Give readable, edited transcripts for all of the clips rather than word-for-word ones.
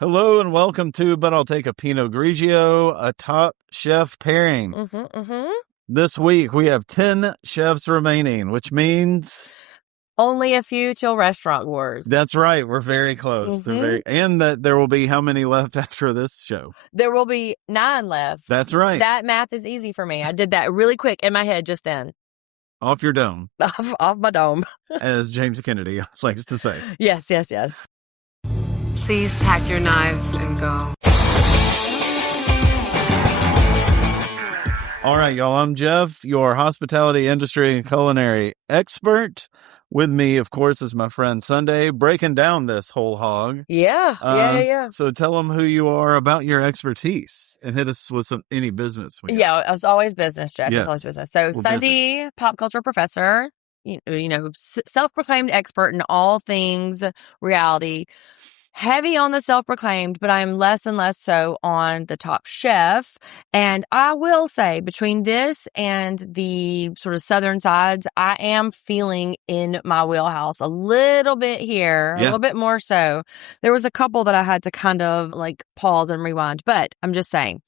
Hello and welcome to But I'll Take a Pinot Grigio, a top chef pairing. This week we have 10 chefs remaining, which means... only a few till Restaurant Wars. That's right. We're very close. And that there will be how many left after this show? There will be 9 left. That's right. That math is easy for me. I did that really quick in my head just then. Off your dome. Off my dome. As James Kennedy likes to say. Yes. Please pack your knives and go. All right, y'all. I'm Jeff, your hospitality industry and culinary expert. With me, of course, is my friend Sundi, breaking down this whole hog. Yeah. So tell them who you are, about your expertise, and hit us with any business. Yeah, it's always business, Jeff. Yeah. It's always business. So Sundi, pop culture professor, self-proclaimed expert in all things reality. Heavy on the self-proclaimed, but I'm less and less so on the top chef. And I will say, between this and the sort of southern sides, I am feeling in my wheelhouse a little bit here, a little bit more so. There was a couple that I had to kind of like pause and rewind, but I'm just saying,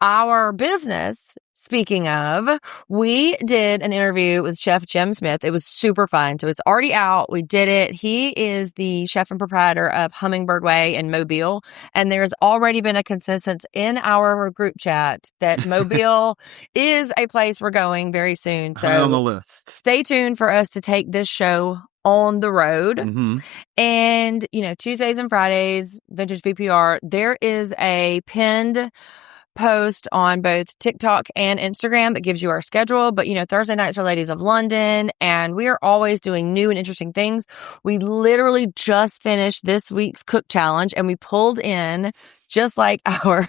our business, speaking of, we did an interview with Chef Jim Smith. It was super fun. So it's already out. We did it. He is the chef and proprietor of Hummingbird Way in Mobile. And there's already been a consensus in our group chat that Mobile is a place we're going very soon. So high on the list. Stay tuned for us to take this show on the road. And, Tuesdays and Fridays, Vintage VPR, there is a pinned post on both TikTok and Instagram that gives you our schedule. But, Thursday nights are Ladies of London, and we are always doing new and interesting things. We literally just finished this week's cook challenge, and we pulled in, just like our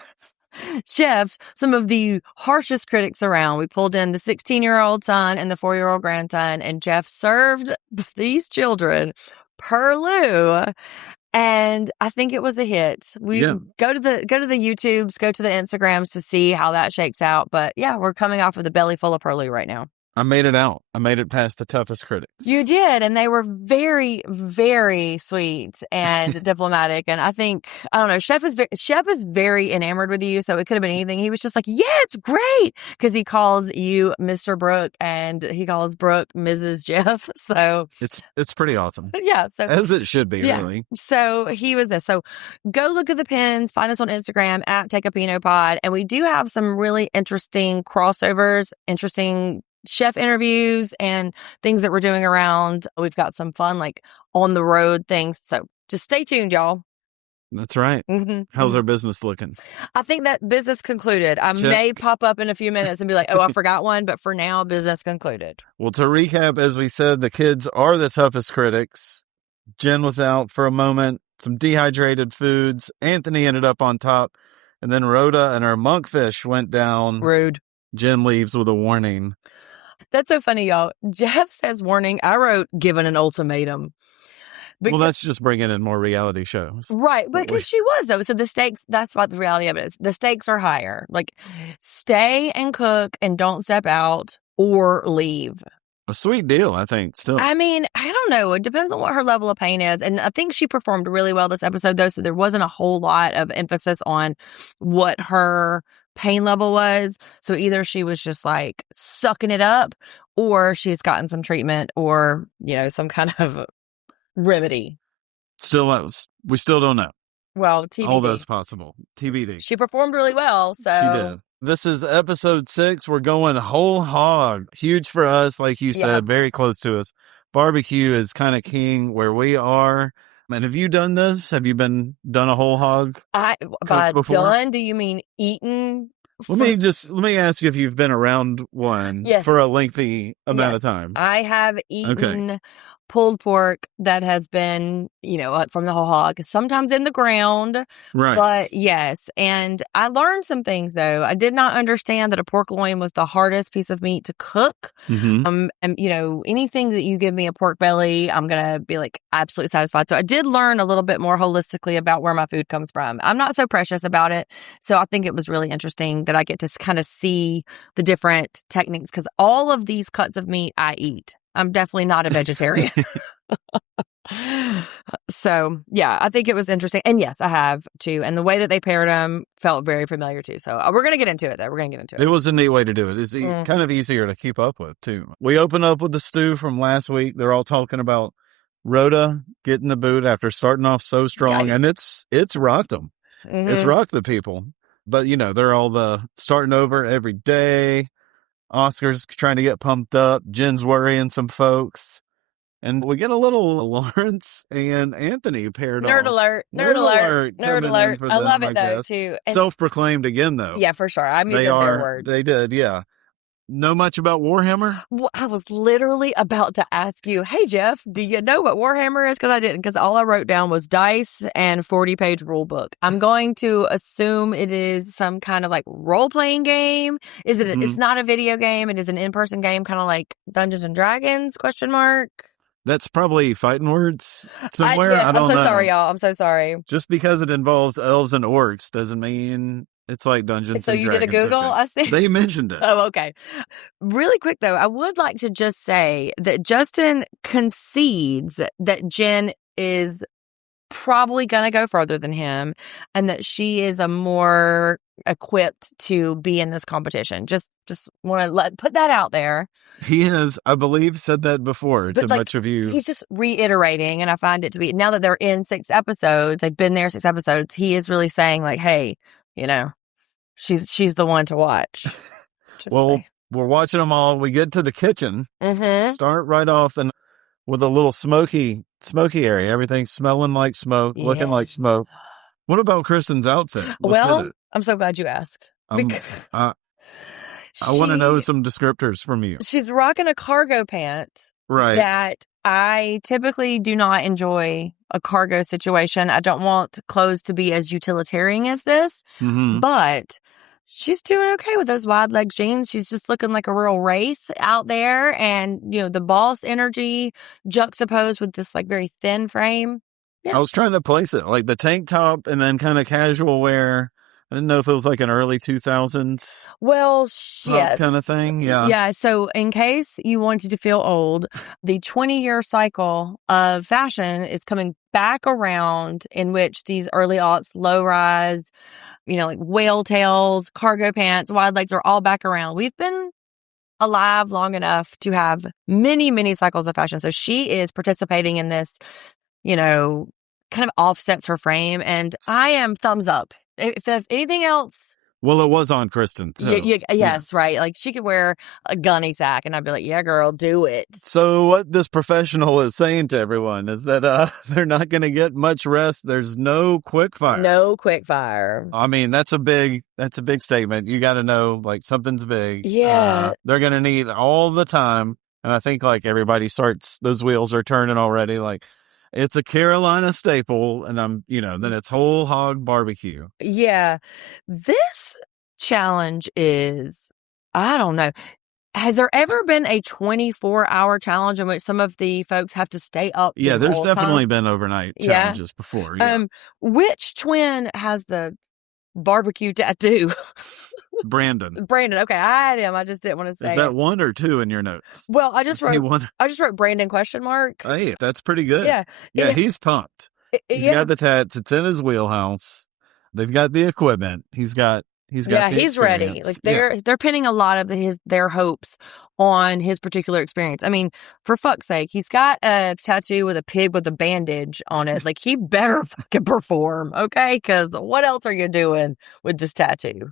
chefs, some of the harshest critics around. We pulled in the 16-year-old son and the 4-year-old grandson, and Jeff served these children Perlu. And I think it was a hit. We go to the YouTubes, go to the Instagrams to see how that shakes out. But yeah, we're coming off of the belly full of Perlu right now. I made it out. I made it past the toughest critics. You did, and they were very, very sweet and diplomatic. And I think, I don't know, Chef is very enamored with you, so it could have been anything. He was just like, yeah, it's great, because he calls you Mr. Brooke, and he calls Brooke Mrs. Jeff. So it's pretty awesome. Yeah, so as it should be, really. So he was this. So go look at the pins. Find us on Instagram at Take a Pinot Pod, and we do have some really interesting crossovers, interesting chef interviews and things that we're doing around. We've got some fun, like on the road things. So just stay tuned, y'all. That's right. How's our business looking? I think that business concluded. I may pop up in a few minutes and be like, oh, I forgot one. But for now, business concluded. Well, to recap, as we said, the kids are the toughest critics. Jen was out for a moment, some dehydrated foods. Anthony ended up on top. And then Rhoda and her monkfish went down. Rude. Jen leaves with a warning. That's so funny, y'all. Jeff says warning. I wrote given an ultimatum. Well, that's just bringing in more reality shows. Right. Because she was, though. So the stakes, that's what the reality of it is. The stakes are higher. Like, stay and cook and don't step out or leave. A sweet deal, I think, still. I mean, I don't know. It depends on what her level of pain is. And I think she performed really well this episode, though. So there wasn't a whole lot of emphasis on what her pain level was. So either she was just like sucking it up, or she's gotten some treatment or, some kind of remedy. We still don't know. Well, TBD. All those possible. TBD. She performed really well, so. She did. This is episode 6. We're going whole hog. Huge for us, like you said, very close to us. Barbecue is kind of king where we are. And have you done this? Have you done a whole hog? By done, do you mean eaten? Let me ask you if you've been around one for a lengthy amount of time. I have eaten pulled pork that has been, from the whole hog, sometimes in the ground. Right. But yes. And I learned some things, though. I did not understand that a pork loin was the hardest piece of meat to cook. And, anything that you give me a pork belly, I'm going to be like absolutely satisfied. So I did learn a little bit more holistically about where my food comes from. I'm not so precious about it. So I think it was really interesting that I get to kind of see the different techniques, because all of these cuts of meat I eat. I'm definitely not a vegetarian. So, yeah, I think it was interesting. And yes, I have too. And the way that they paired them felt very familiar too. So we're going to get into it though. We're going to get into it. It was a neat way to do it. It's kind of easier to keep up with too. We open up with the stew from last week. They're all talking about Rhoda getting the boot after starting off so strong. And it's rocked them. It's rocked the people. But, they're all starting over every day. Oscar's trying to get pumped up. Jen's worrying some folks. And we get a little Lawrence and Anthony paired Nerd off. alert. Nerd alert. Nerd alert. I love it, though, too. And self-proclaimed again, though. Yeah, for sure. I'm using their words. They did, yeah. Know much about Warhammer? Well, I was literally about to ask you, hey, Jeff, do you know what Warhammer is? Because I didn't, because all I wrote down was dice and 40-page rule book. I'm going to assume it is some kind of like role-playing game. Is it? It's not a video game. It is an in-person game, kind of like Dungeons and Dragons, ? That's probably fighting words somewhere. I don't know. I'm so sorry, y'all. I'm so sorry. Just because it involves elves and orcs doesn't mean it's like Dungeons and Dragons. So you did a Google, I see. They mentioned it. Oh, okay. Really quick, though, I would like to just say that Justin concedes that Jen is probably going to go further than him and that she is a more equipped to be in this competition. Just want to put that out there. He has, I believe, said that before to much of you. He's just reiterating, and I find it to be, now that they're in 6 episodes, they've been there 6 episodes, he is really saying like, hey, she's the one to watch. Well, we're watching them all. We get to the kitchen, start right off and with a little smoky area. Everything's smelling like smoke, looking like smoke. What about Kristen's outfit? Well, I'm so glad you asked. I want to know some descriptors from you. She's rocking a cargo pant. Right. That I typically do not enjoy a cargo situation. I don't want clothes to be as utilitarian as this, but she's doing okay with those wide leg jeans. She's just looking like a real wraith out there. And, the boss energy juxtaposed with this like very thin frame. Yeah. I was trying to place it like the tank top and then kind of casual wear. I didn't know if it was like an early 2000s. Well, yes. Kind of thing. Yeah. Yeah. So in case you wanted to feel old, the 20-year cycle of fashion is coming back around, in which these early aughts, low rise, like whale tails, cargo pants, wide legs are all back around. We've been alive long enough to have many, many cycles of fashion. So she is participating in this, kind of offsets her frame. And I am thumbs up. If anything else. Well, it was on Kristen, too. Yes, right. Like, she could wear a gunny sack, and I'd be like, yeah, girl, do it. So what this professional is saying to everyone is that they're not going to get much rest. There's no quick fire. No quick fire. I mean, that's a big statement. You got to know, like, something's big. Yeah. They're going to need all the time. And I think, like, those wheels are turning already. Like, it's a Carolina staple, and then it's whole hog barbecue. Yeah. This challenge is, I don't know. Has there ever been a 24-hour challenge in which some of the folks have to stay up? Yeah, there's definitely been overnight challenges before. Yeah. Which twin has the barbecue tattoo? Brandon. Okay, I had him. I just didn't want to say. Is that 1 or 2 in your notes? Well, I just wrote Brandon ? Hey, that's pretty good. Yeah, he's pumped. He's got the tats. It's in his wheelhouse. They've got the equipment. He's ready. Like they're pinning a lot of their hopes on his particular experience. I mean, for fuck's sake, he's got a tattoo with a pig with a bandage on it. Like, he better fucking perform, okay? Because what else are you doing with this tattoo?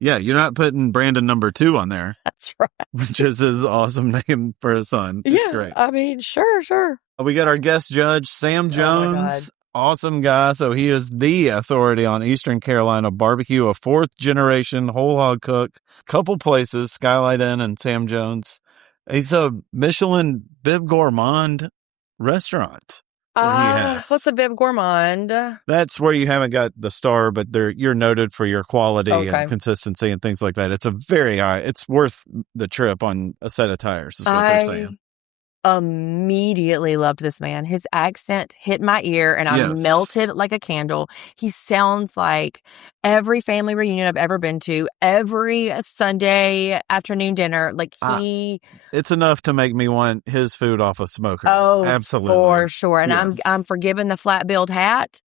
Yeah, you're not putting Brandon number 2 on there. That's right. Which is his awesome name for his son. It's great. I mean, sure. We got our guest judge, Sam Jones. Awesome guy. So he is the authority on Eastern Carolina barbecue, a 4th-generation whole hog cook. Couple places, Skylight Inn and Sam Jones. He's a Michelin Bib Gourmand restaurant. What's a Bib Gourmand? That's where you haven't got the star, but you're noted for your quality and consistency and things like that. It's a very high. It's worth the trip on a set of tires, is what they're saying. immediately loved this man. His accent hit my ear and I melted like a candle. He sounds like every family reunion I've ever been to, every Sunday afternoon dinner. Like it's enough to make me want his food off a smoker. Oh, absolutely. For sure. And I'm forgiving the flat-billed hat,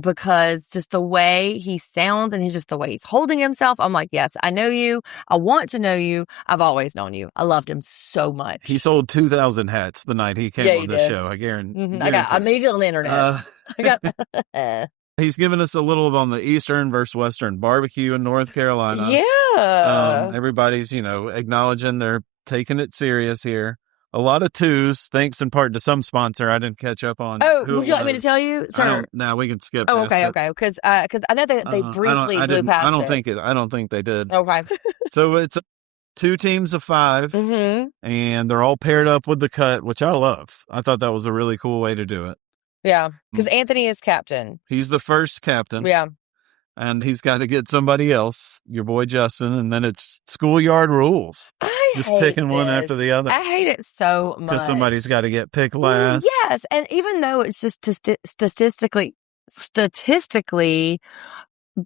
because just the way he sounds and just the way he's holding himself, I'm like, yes, I know you. I want to know you. I've always known you. I loved him so much. He sold 2,000 hats the night he came on the show. I guarantee. Mm-hmm. I got immediately on the internet. He's given us a little on the Eastern versus Western barbecue in North Carolina. Yeah. Everybody's, acknowledging they're taking it serious here. A lot of twos, thanks in part to some sponsor I didn't catch up on. Oh, would you like me to tell you? No, we can skip. Oh, okay. Because I know that they briefly blew past it. I don't think they did. Okay. So it's 2 teams of 5, and they're all paired up with the cut, which I love. I thought that was a really cool way to do it. Yeah, because Anthony is captain. He's the first captain. Yeah. And he's got to get somebody else, your boy Justin, and then it's schoolyard rules. Just picking one after the other. I hate it so much. Because somebody's got to get picked last. Yes, and even though it's just statistically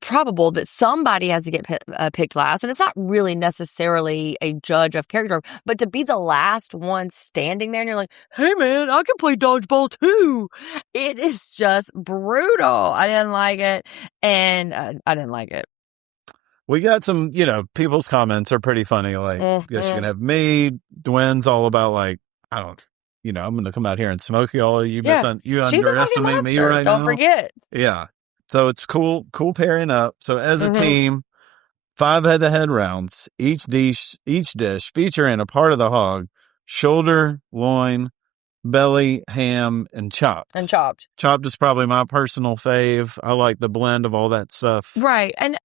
probable that somebody has to get picked last, and it's not really necessarily a judge of character, but to be the last one standing there and you're like, hey man, I can play dodgeball too. It is just brutal. I didn't like it, and I didn't like it. We got some, people's comments are pretty funny. Like, guess you can have me. Dwayne's all about like, I'm going to come out here and smoke you all. You underestimate me right now. Don't forget. Yeah. So it's cool pairing up. So as a team, 5 head-to-head rounds, each dish featuring a part of the hog, shoulder, loin, belly, ham, and chopped. Chopped is probably my personal fave. I like the blend of all that stuff. Right. And,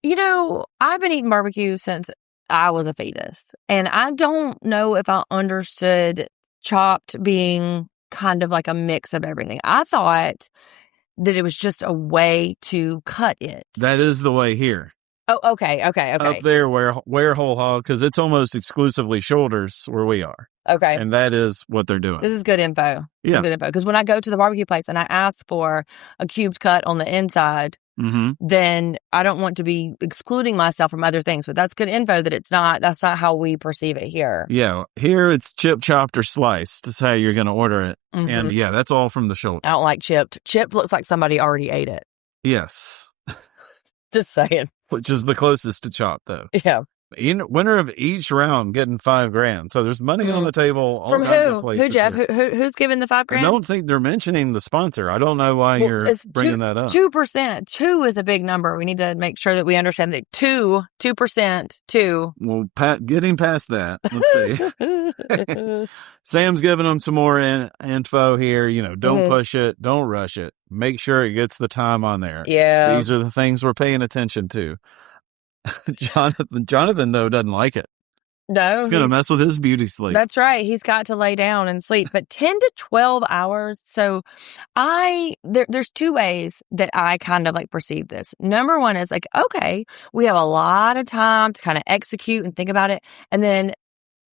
I've been eating barbecue since I was a fetus. And I don't know if I understood chopped being kind of like a mix of everything. I thought that it was just a way to cut it. That is the way here. Oh, okay. Up there where whole hog, because it's almost exclusively shoulders where we are. Okay. And that is what they're doing. This is good info. Yeah. Good info. Because when I go to the barbecue place and I ask for a cubed cut on the inside, then I don't want to be excluding myself from other things. But that's good info that that's not how we perceive it here. Yeah. Here it's chipped, chopped, or sliced. That's how you're going to order it. And yeah, that's all from the shoulder. I don't like chipped. Chipped looks like somebody already ate it. Yes. Just saying. Which is the closest to chopped, though. Yeah. Winner of each round getting $5,000. So there's money on the table. All From kinds of places. Who, Jeff? Who's giving the $5,000? I don't think they're mentioning the sponsor. I don't know why you're bringing that up. 2%. 2 is a big number. We need to make sure that we understand that 2%. Well, getting past that. Let's see. Sam's giving them some more info here. Don't push it. Don't rush it. Make sure it gets the time on there. Yeah. These are the things we're paying attention to. Jonathan, though, doesn't like it. No. It's going to mess with his beauty sleep. That's right. He's got to lay down and sleep. But 10 to 12 hours. So there's 2 ways that I kind of like perceive this. Number one is like, okay, we have a lot of time to kind of execute and think about it. And then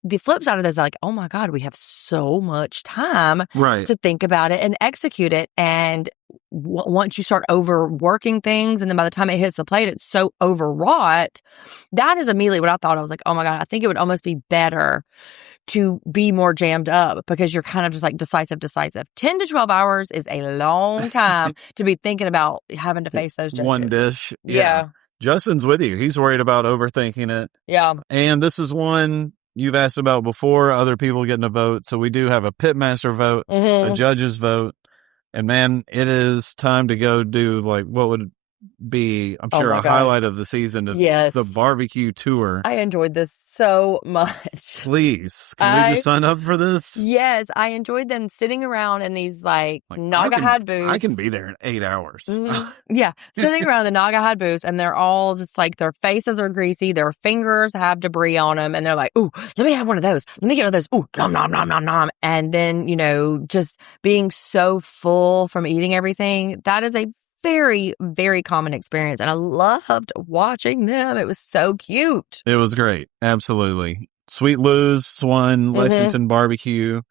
the flip side of this is like, oh my God, we have so much time to think about it and execute it. And once you start overworking things, and then by the time it hits the plate, it's so overwrought. That is immediately what I thought. I was like, oh my God, I think it would almost be better to be more jammed up because you're kind of just like decisive. 10 to 12 hours is a long time to be thinking about having to face those judges. One dish. Yeah. Justin's with you. He's worried about overthinking it. Yeah. And this is one you've asked about before, other people getting a vote. So we do have a pitmaster vote, a judge's vote. And man, it is time to go do like what would be, I'm sure, a highlight of the season of the barbecue tour. I enjoyed this so much. Please, can we just sign up for this? Yes, I enjoyed them sitting around in these like Naugahyde booths. I can be there in 8 hours. Yeah, sitting around the Naugahyde booths, and they're all just like their faces are greasy, their fingers have debris on them, and they're like, "Ooh, let me have one of those. Let me get one of those. Ooh, nom nom nom nom nom." And then just being so full from eating everything. That is a very, very common experience. And I loved watching them. It was so cute. It was great. Absolutely. Sweet Lou's won Lexington Barbecue.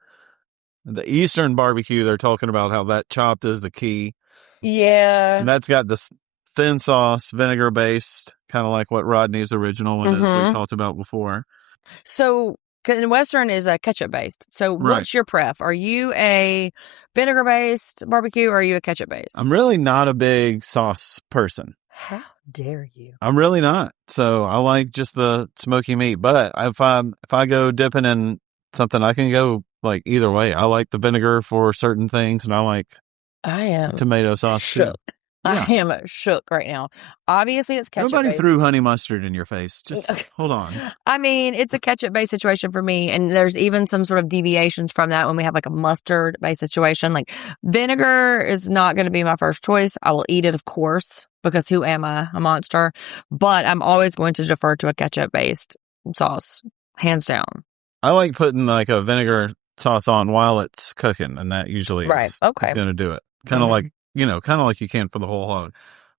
The Eastern barbecue, they're talking about how that chopped is the key. Yeah. And that's got this thin sauce, vinegar based, kind of like what Rodney's original one is we talked about before. So, in Western is a ketchup based. So, what's your pref? Are you a vinegar based barbecue or are you a ketchup based? I'm really not a big sauce person. How dare you? I'm really not. So I like just the smoky meat. But if I go dipping in something, I can go like either way. I like the vinegar for certain things, and I like tomato sauce shook. too. Yeah. I am shook right now. Obviously, it's ketchup. Nobody threw honey mustard in your face. Just hold on. I mean, it's a ketchup-based situation for me, and there's even some sort of deviations from that when we have like a mustard-based situation. Like vinegar is not going to be my first choice. I will eat it, of course, because who am I? A monster. But I'm always going to defer to a ketchup-based sauce, hands down. I like putting like a vinegar sauce on while it's cooking, and that usually is going to do it. Kind of like, kind of like you can for the whole hog.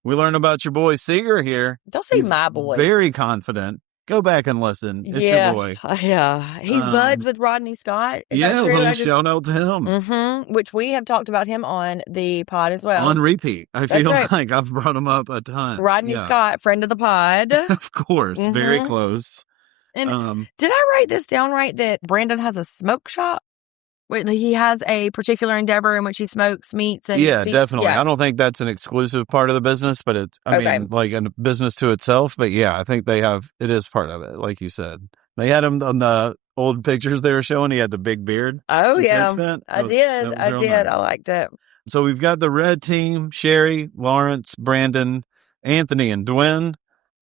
We learned about your boy Seeger here. Don't say my boy. Very confident. Go back and listen. It's your boy. Yeah. He's buds with Rodney Scott. Is a little shout out to him. Which we have talked about him on the pod as well. On repeat. I feel like I've brought him up a ton. Rodney Scott, friend of the pod. Of course. Very close. And did I write this down right that Brandon has a smoke shop? He has a particular endeavor in which he smokes meats and feeds? Definitely. Yeah. I don't think that's an exclusive part of the business, but it's, I mean, like a business to itself. But yeah, I think it is part of it, like you said. They had him on the old pictures they were showing. He had the big beard. Oh, yeah. I did. Nice. I liked it. So we've got the red team, Sherry, Lawrence, Brandon, Anthony, and Dwayne.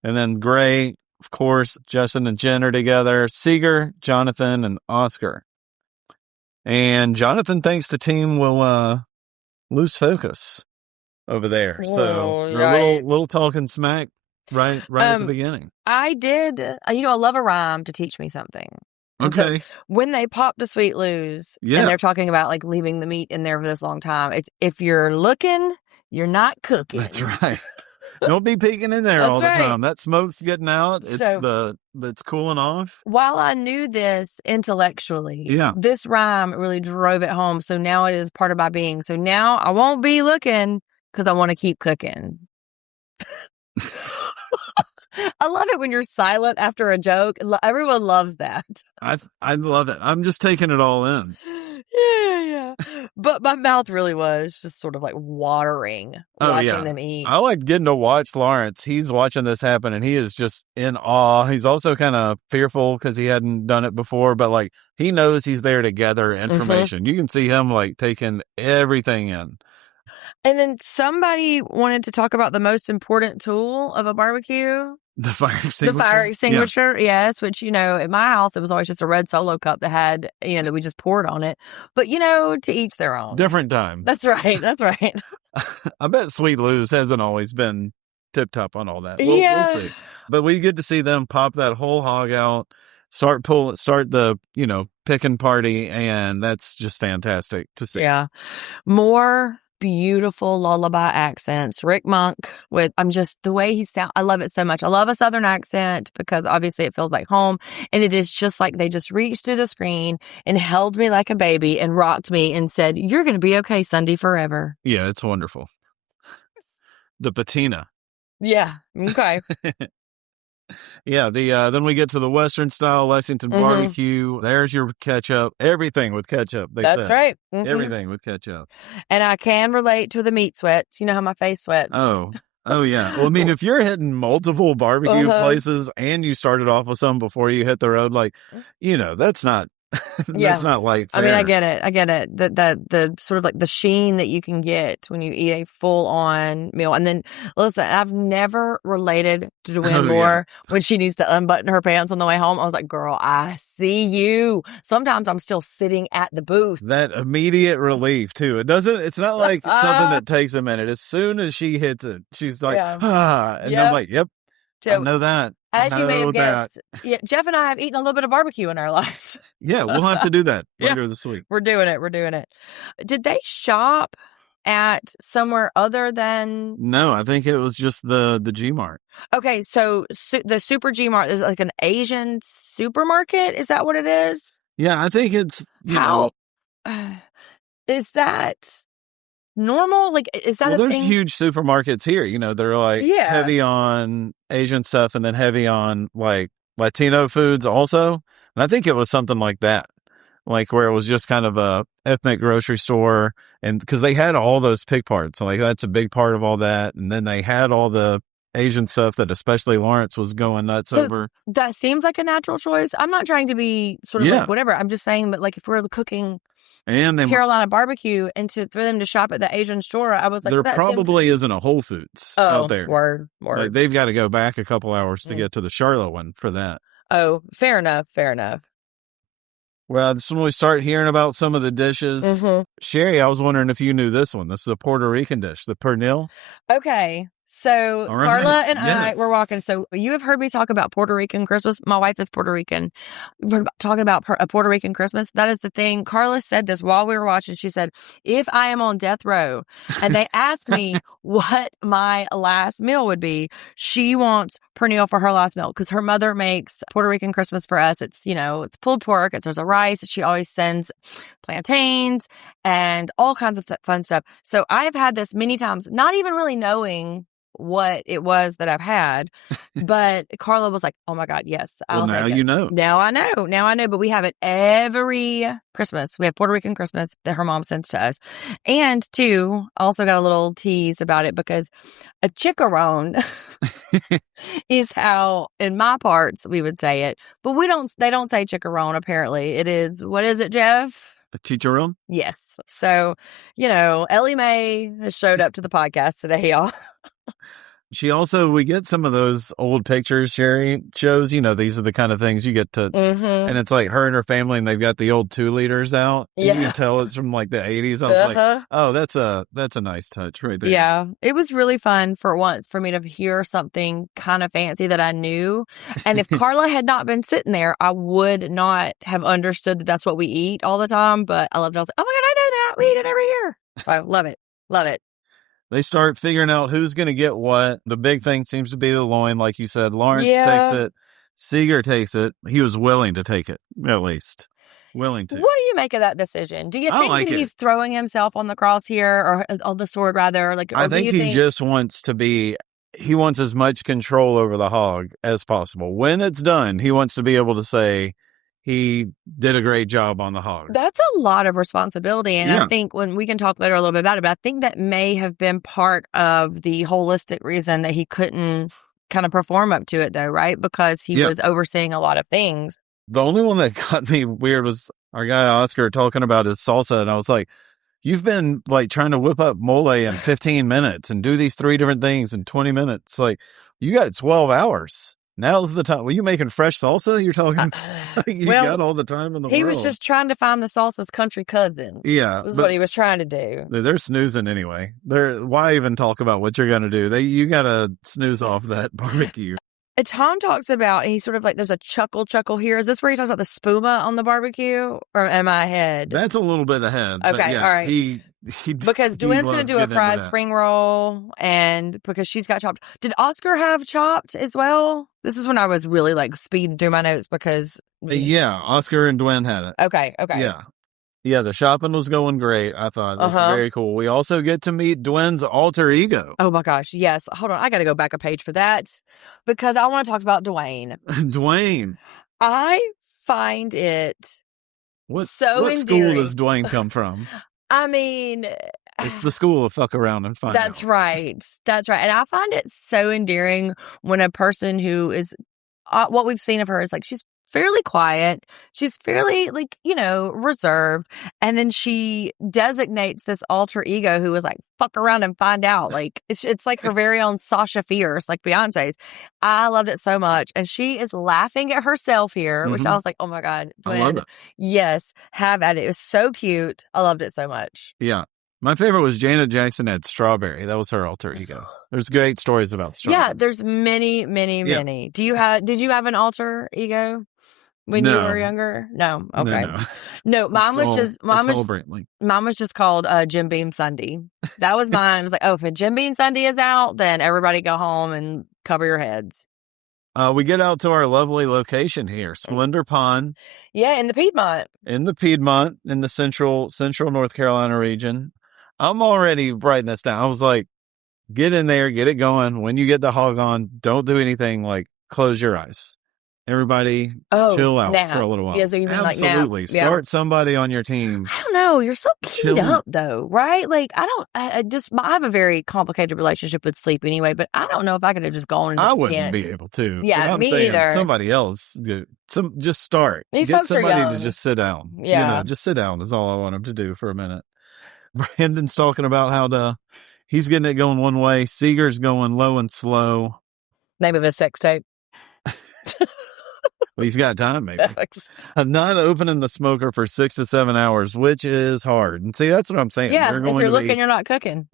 And then gray, of course, Justin and Jen are together. Seeger, Jonathan, and Oscar. And Jonathan thinks the team will lose focus over there. So they're a little talking smack right at the beginning. I did, I love a rhyme to teach me something. Okay. So when they pop the sweet lose and they're talking about like leaving the meat in there for this long time, it's if you're looking, you're not cooking. That's right. Don't be peeking in there all the time. That smoke's getting out. It's cooling off. While I knew this intellectually, this rhyme really drove it home. So now it is part of my being. So now I won't be looking because I want to keep cooking. I love it when you're silent after a joke. Everyone loves that. I love it. I'm just taking it all in. Yeah. But my mouth really was just sort of like watering watching them eat. I like getting to watch Lawrence. He's watching this happen and he is just in awe. He's also kind of fearful because he hadn't done it before, but like he knows he's there to gather information. You can see him like taking everything in. And then somebody wanted to talk about the most important tool of a barbecue. The fire extinguisher? The fire extinguisher, yes, which, at my house, it was always just a red Solo cup that had, that we just poured on it. But, to each their own. Different time. That's right. I bet Sweet Lou's hasn't always been tip-top on all that. We'll see. But we get to see them pop that whole hog out, start the, picking party, and that's just fantastic to see. Yeah. More beautiful lullaby accents. Rick Monk the way he sounds. I love it so much. I love a Southern accent because obviously it feels like home. And it is just like they just reached through the screen and held me like a baby and rocked me and said, "You're going to be okay, Sundi, forever." Yeah, it's wonderful. The patina. Yeah. Okay. Yeah, then we get to the Western style Lexington barbecue. There's your ketchup. Everything with ketchup. That's right. Everything with ketchup. And I can relate to the meat sweats. You know how my face sweats. Oh yeah. Well, I mean, if you're hitting multiple barbecue places and you started off with some before you hit the road, like, that's not. That's not light fare. I mean, I get it. The sort of like the sheen that you can get when you eat a full on meal. And then listen, I've never related to Dwayne more when she needs to unbutton her pants on the way home. I was like, girl, I see you. Sometimes I'm still sitting at the booth. That immediate relief too. It's not like something that takes a minute. As soon as she hits it, she's like, and I'm like, yep. So, I know that. As you may have guessed, Jeff and I have eaten a little bit of barbecue in our life. Yeah, we'll have to do that later this week. We're doing it. Did they shop at somewhere other than? No, I think it was just the G-Mart. Okay, so the Super G-Mart is like an Asian supermarket. Is that what it is? Yeah, I think it's, Is that normal? Like, is that a there's thing? huge supermarkets here. They're like heavy on Asian stuff and then heavy on like Latino foods also. And I think it was something like that, like where it was just kind of a ethnic grocery store. And because they had all those pig parts, like that's a big part of all that. And then they had all the Asian stuff that especially Lawrence was going nuts over. That seems like a natural choice. I'm not trying to be sort of like whatever. I'm just saying that like if we're cooking and Carolina barbecue and for them to shop at the Asian store, I was like, there probably isn't a Whole Foods out there. Word. Like they've got to go back a couple hours to get to the Charlotte one for that. Oh, fair enough. Well, this is when we start hearing about some of the dishes. Mm-hmm. Sherry, I was wondering if you knew this one. This is a Puerto Rican dish, the pernil. Okay. So right. Carla and I were walking. So you have heard me talk about Puerto Rican Christmas. My wife is Puerto Rican. We're talking about a Puerto Rican Christmas. That is the thing. Carla said this while we were watching. She said, if I am on death row and they asked me what my last meal would be, she wants pernil for her last meal because her mother makes Puerto Rican Christmas for us. It's, it's pulled pork. There's a rice. She always sends plantains and all kinds of fun stuff. So I've had this many times, not even really knowing what it was that I've had, but Carla was like, oh my God, yes. Well, now you know. Now I know, but we have it every Christmas. We have Puerto Rican Christmas that her mom sends to us. And two, also got a little tease about it because a chicharron is how in my parts we would say it, but they don't say chicharron apparently. It is, what is it, Jeff? A chicharron? Yes. So, Ellie Mae has showed up to the podcast today, y'all. We get some of those old pictures Sherry shows, these are the kind of things you get to, and it's like her and her family and they've got the old 2-liters out. And you can tell it's from like the 80s. I was like, oh, that's a nice touch right there. Yeah. It was really fun for once for me to hear something kind of fancy that I knew. And if Carla had not been sitting there, I would not have understood that that's what we eat all the time. But I loved it. I was like, oh my God, I know that. We eat it every year. So I love it. Love it. They start figuring out who's going to get what. The big thing seems to be the loin, like you said. Lawrence takes it. Seeger takes it. He was willing to take it, at least. Willing to. What do you make of that decision? Do you think that he's throwing himself on the cross here, or on the sword, rather? I think he just wants to be... He wants as much control over the hog as possible. When it's done, he wants to be able to say... He did a great job on the hog. That's a lot of responsibility. And I think when we can talk later a little bit about it, but I think that may have been part of the holistic reason that he couldn't kind of perform up to it though, right? Because he was overseeing a lot of things. The only one that got me weird was our guy Oscar talking about his salsa. And I was like, you've been like trying to whip up mole in 15 minutes and do these 3 different things in 20 minutes. Like you got 12 hours. Now's the time. Were you making fresh salsa? You're talking. You got all the time in the world. He was just trying to find the salsa's country cousin. Yeah, that's what he was trying to do. They're snoozing anyway. Why even talk about what you're going to do? You got to snooze off that barbecue. Tom talks about, he's sort of like, there's a chuckle here. Is this where he talks about the spuma on the barbecue? Or am I ahead? That's a little bit ahead. Okay, all right. Because Dwayne's going to do a fried spring roll, and because she's got chopped. Did Oscar have chopped as well? This is when I was really like speeding through my notes because... Yeah, Oscar and Dwayne had it. Okay. Yeah, the shopping was going great. I thought it was very cool. We also get to meet Dwayne's alter ego. Oh my gosh, yes. Hold on, I got to go back a page for that because I want to talk about Dwayne. Dwayne. I find it what endearing. School does Dwayne come from? I mean... It's the school of fuck around and find out. That's right. And I find it so endearing when a person who is... what we've seen of her is like, she's fairly quiet. She's fairly reserved. And then she designates this alter ego who is like, fuck around and find out. Like, it's like her very own Sasha Fierce, like Beyonce's. I loved it so much. And she is laughing at herself here, which I was like, oh my God. I love it. Yes, have at it. It was so cute. I loved it so much. Yeah. My favorite was Janet Jackson had Strawberry. That was her alter ego. There's great stories about Strawberry. Yeah, there's many. Did you have an alter ego when you were younger? No. Okay. No, mine was just called Jim Beam Sunday. That was mine. It was like, oh, if a Jim Beam Sunday is out, then everybody go home and cover your heads. We get out to our lovely location here, Splendor Pond. Yeah, in the Piedmont. In the central North Carolina region. I'm already writing this down. I was like, get in there, get it going. When you get the hog on, don't do anything, like close your eyes. Everybody chill out for a little while. Yeah, so you mean absolutely. Like nap. Yeah. Start somebody on your team. I don't know. You're so keyed up though, right? Like I have a very complicated relationship with sleep anyway, but I don't know if I could have just gone into I the wouldn't tent. be able to. Yeah, me either. Somebody else, just start. These Get folks are somebody young. to just sit down. Yeah. Just sit down is all I want them to do for a minute. Brandon's talking about how he's getting it going one way. Seeger's going low and slow. Name of his sex tape. Well, he's got time, maybe. Not opening the smoker for 6 to 7 hours, which is hard. And see, that's what I'm saying. Yeah, if you're looking, you're not cooking.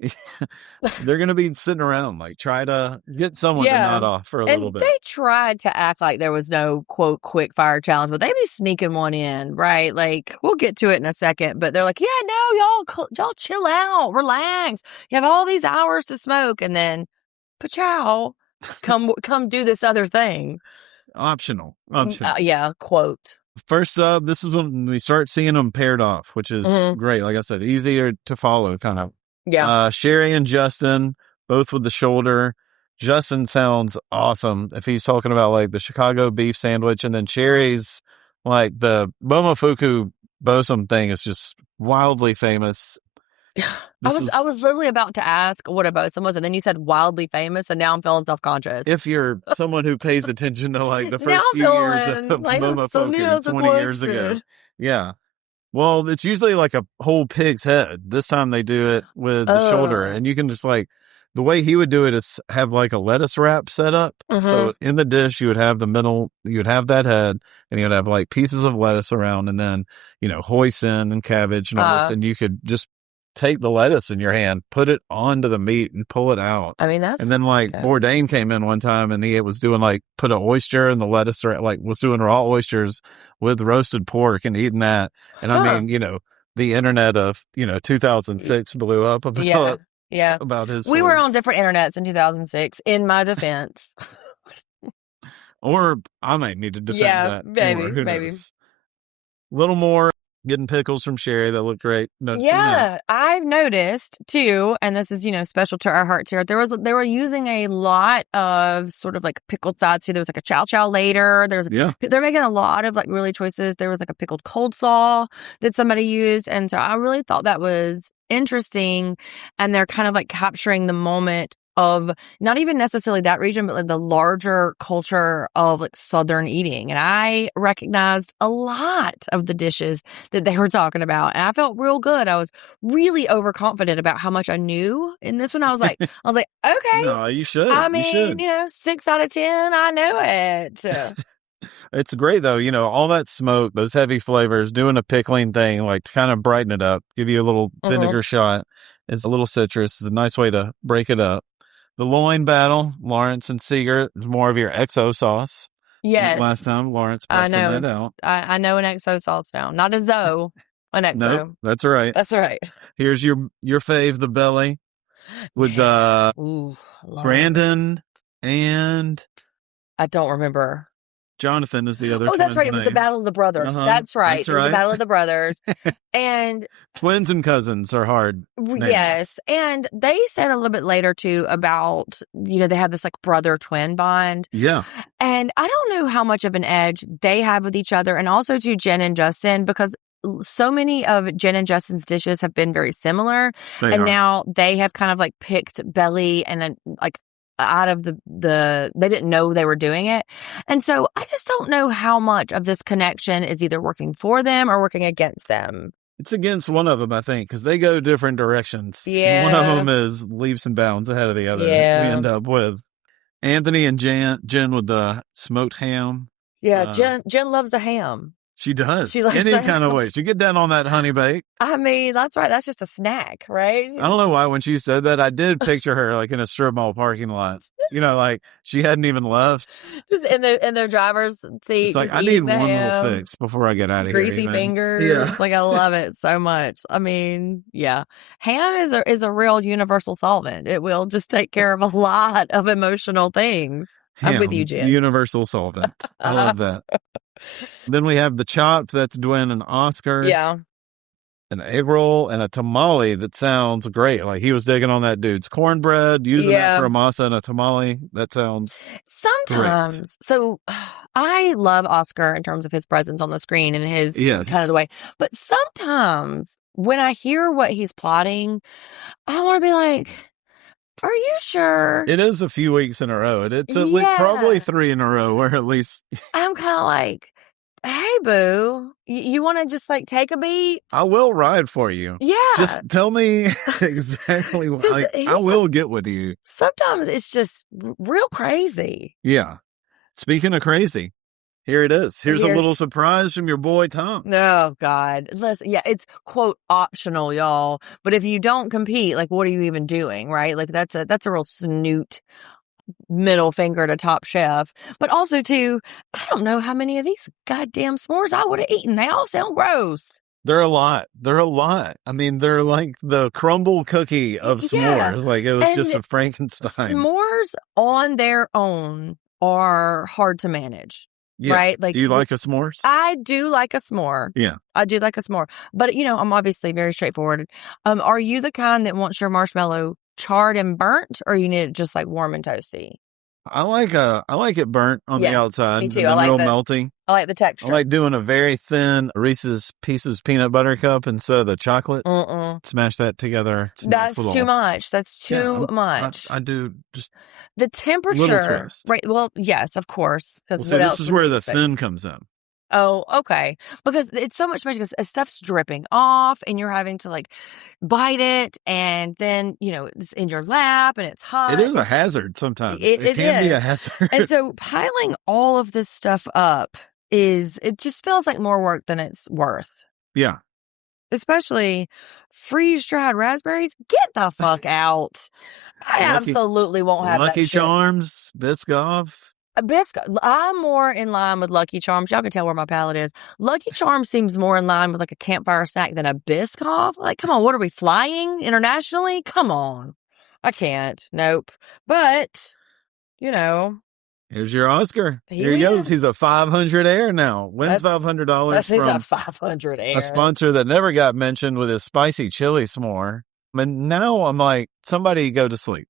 They're going to be sitting around, like, try to get someone to nod off for a little bit. They tried to act like there was no, quote, quick fire challenge, but they be sneaking one in, right? Like, we'll get to it in a second, but they're like, yeah, no, y'all chill out, relax. You have all these hours to smoke, and then, pachow, come do this other thing. Optional. Yeah, quote. First up, this is when we start seeing them paired off, which is great. Like I said, easier to follow, kind of. Yeah. Sherry and Justin, both with the shoulder. Justin sounds awesome if he's talking about like the Chicago beef sandwich, and then Sherry's like the Momofuku Bosom thing is just wildly famous. I was literally about to ask what a bosom was, and then you said wildly famous, and now I'm feeling self-conscious. If you're someone who pays attention to like the first few years of like Momofuku 20 years ago. Yeah. Well, it's usually like a whole pig's head. This time they do it with the shoulder, and you can just like, the way he would do it is have like a lettuce wrap set up. So in the dish, you would have the middle, you would have that head, and you would have like pieces of lettuce around, and then, hoisin and cabbage and all this, and you could just take the lettuce in your hand, put it onto the meat, and pull it out. I mean, that's... And then, like, Bourdain came in one time, and he was doing, like, put an oyster in the lettuce, or, like, was doing raw oysters with roasted pork and eating that. And, I mean, the internet of, 2006 blew up about, about his stories. We were on different internets in 2006, in my defense. Or I might need to defend that. Maybe. Knows? A little more. Getting pickles from Sherry that look great. I've noticed too, and this is special to our hearts here. They were using a lot of sort of like pickled sides too. There was like a chow chow later. They're making a lot of like really choices. There was like a pickled cold slaw that somebody used, and so I really thought that was interesting. And they're kind of like capturing the moment of not even necessarily that region, but like the larger culture of like Southern eating. And I recognized a lot of the dishes that they were talking about. And I felt real good. I was really overconfident about how much I knew in this one. I was like, okay. No, you should. I mean, 6 out of 10, I know it. It's great though, all that smoke, those heavy flavors, doing a pickling thing, like to kind of brighten it up, give you a little vinegar shot. It's a little citrus. It's a nice way to break it up. The loin battle, Lawrence and Seeger, is more of your XO sauce. Yes. Last time, Lawrence busted that out. I know an XO sauce now. Not a Zoe, an XO. Nope, that's right. That's right. Here's your fave, the belly, with Brandon and... I don't remember. Jonathan is the other. Oh, that's right. It was the Battle of the Brothers. That's right. It was the Battle of the Brothers. And twins and cousins are hard. Yes. And they said a little bit later too about, they have this like brother twin bond. Yeah. And I don't know how much of an edge they have with each other, and also to Jen and Justin, because so many of Jen and Justin's dishes have been very similar. Now they have kind of like picked belly and then like out of the they didn't know they were doing it. And so I just don't know how much of this connection is either working for them or working against them. It's against one of them, I think, because they go different directions. Yeah. One of them is leaps and bounds ahead of the other. Yeah. We end up with Anthony and Jen with the smoked ham. Yeah, Jen loves a ham. She does. She loves any kind of way. She get down on that honey bake. I mean, that's right. That's just a snack, right? I don't know why when she said that, I did picture her like in a strip mall parking lot. Like she hadn't even left. Just in their driver's seat. It's like, I need one little fix before I get out of here. Greasy fingers. Yeah. Like, I love it so much. I mean, yeah. Ham is a real universal solvent. It will just take care of a lot of emotional things. I'm with you, Jen. Universal solvent. I love that. Then we have the chopped. That's Dwayne and Oscar. Yeah. An egg roll and a tamale that sounds great. Like he was digging on that dude's cornbread, using that for a masa and a tamale. That sounds sometimes great. So I love Oscar in terms of his presence on the screen and his kind of the way. But sometimes when I hear what he's plotting, I want to be like, are you sure? It is a few weeks in a row. It's at least probably 3 in a row where at least I'm kind of like, hey, boo, you want to just like take a beat? I will ride for you. Yeah. Just tell me exactly what, like, I will get with you. Sometimes it's just real crazy. Yeah. Speaking of crazy, here it is. Here's a little surprise from your boy, Tom. Oh, God. Listen, it's, quote, optional, y'all. But if you don't compete, like, what are you even doing, right? Like, that's a real snoot middle finger to Top Chef. But also, too, I don't know how many of these goddamn s'mores I would have eaten. They all sound gross. They're a lot. I mean, they're like the crumble cookie of s'mores. Like, it was just a Frankenstein. S'mores on their own are hard to manage. Yeah. Right? Like, do you like a s'mores? I do like a s'more. Yeah. I do like a s'more. But, I'm obviously very straightforward. Are you the kind that wants your marshmallow charred and burnt, or you need it just like warm and toasty? I like it burnt on the outside. Me too. And then real melty. I like the texture. I like doing a very thin Reese's Pieces peanut butter cup instead of the chocolate. Smash that together. That's too much. That's too much. I do just the temperature. Right. Well, yes, of course. Because this is where the thin comes in. Oh, okay. Because it's so much because stuff's dripping off and you're having to like bite it and then, it's in your lap and it's hot. It is a hazard sometimes. It can be a hazard. And so piling all of this stuff up it just feels like more work than it's worth. Yeah. Especially freeze-dried raspberries. Get the fuck out. I absolutely won't have Lucky that shit. Charms, Biscoff. I'm more in line with Lucky Charms. Y'all can tell where my palate is. Lucky Charms seems more in line with like a campfire snack than a Biscoff. Like, come on, what are we flying internationally? Come on. I can't. Nope. But, here's your Oscar. Here he goes. He's a 500 air now. Wins $500 from a 500 air. A sponsor that never got mentioned with his spicy chili s'more. And now I'm like, somebody go to sleep.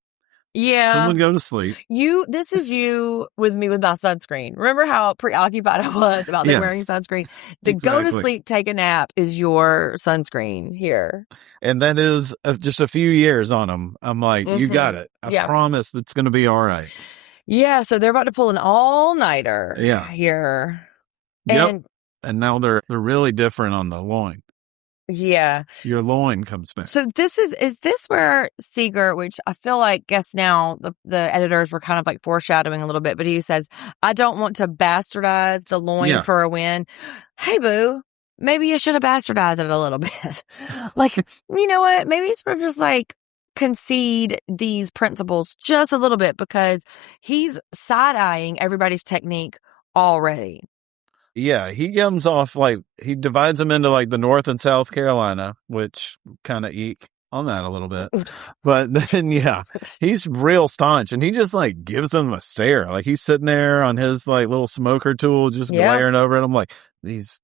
Yeah. Someone go to sleep. This is you with me with my sunscreen. Remember how preoccupied I was about them wearing sunscreen? Go to sleep, take a nap is your sunscreen here. And that is just a few years on them. I'm like, you got it. I promise it's going to be all right. Yeah. So they're about to pull an all-nighter here. And now they're really different on the loin. Yeah. Your loin comes back. So is this where Seeger, which I feel like, guess now the editors were kind of like foreshadowing a little bit, but he says, I don't want to bastardize the loin for a win. Hey, boo, maybe you should have bastardized it a little bit. Like, you know what? Maybe it's just like concede these principles just a little bit because he's side-eyeing everybody's technique already. Yeah, he comes off like he divides them into like the North and South Carolina, which kind of eke on that a little bit. But then, he's real staunch and he just like gives them a stare. Like he's sitting there on his like little smoker tool, just glaring over at him like these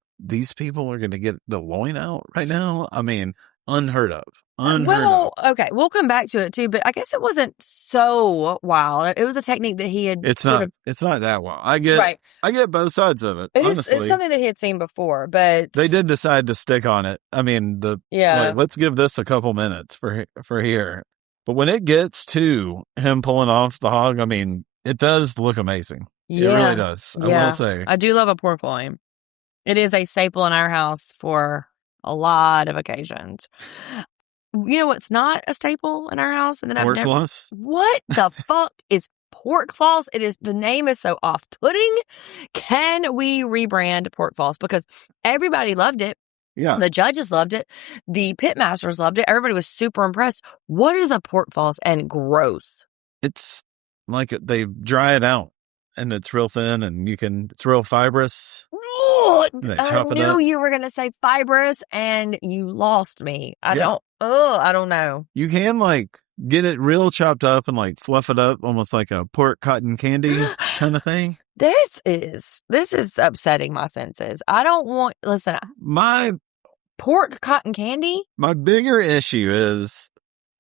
people are going to get the loin out right now. I mean, unheard of. Okay, we'll come back to it too, but I guess it wasn't so wild. It was a technique that he had. It's not that wild. I get both sides of it. Honestly, it's something that he had seen before, but they did decide to stick on it. I mean, let's give this a couple minutes for here. But when it gets to him pulling off the hog, I mean, it does look amazing. Yeah. It really does. I will say, I do love a pork loin. It is a staple in our house for a lot of occasions. You know what's not a staple in our house? And then pork floss? What the fuck is pork floss? The name is so off-putting. Can we rebrand pork floss? Because everybody loved it. Yeah. The judges loved it. The pitmasters loved it. Everybody was super impressed. What is a pork floss and gross? It's like they dry it out and it's real thin and it's real fibrous. I knew you were going to say fibrous and you lost me. I don't know. You can like get it real chopped up and like fluff it up almost like a pork cotton candy. kind of thing. This is upsetting my senses. I don't want, listen, My pork cotton candy. My bigger issue is,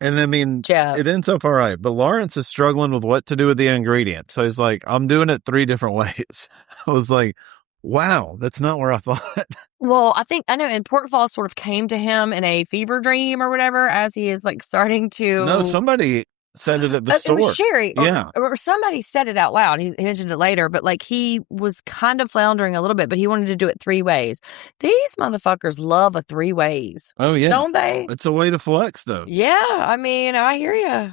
and I mean, Jeff. it ends up all right, but Lawrence is struggling with what to do with the ingredients. So he's like, I'm doing it 3 different ways. I was like, wow, that's not where I thought. Well, I know, and pork falls sort of came to him in a fever dream or whatever as he is like starting to. No, somebody said it at the store. It was Sherry. Yeah. Or somebody said it out loud. He mentioned it later, but like he was kind of floundering a little bit, but he wanted to do it 3 ways. These motherfuckers love a 3 ways. Oh, yeah. Don't they? It's a way to flex, though. Yeah. I mean, I hear you.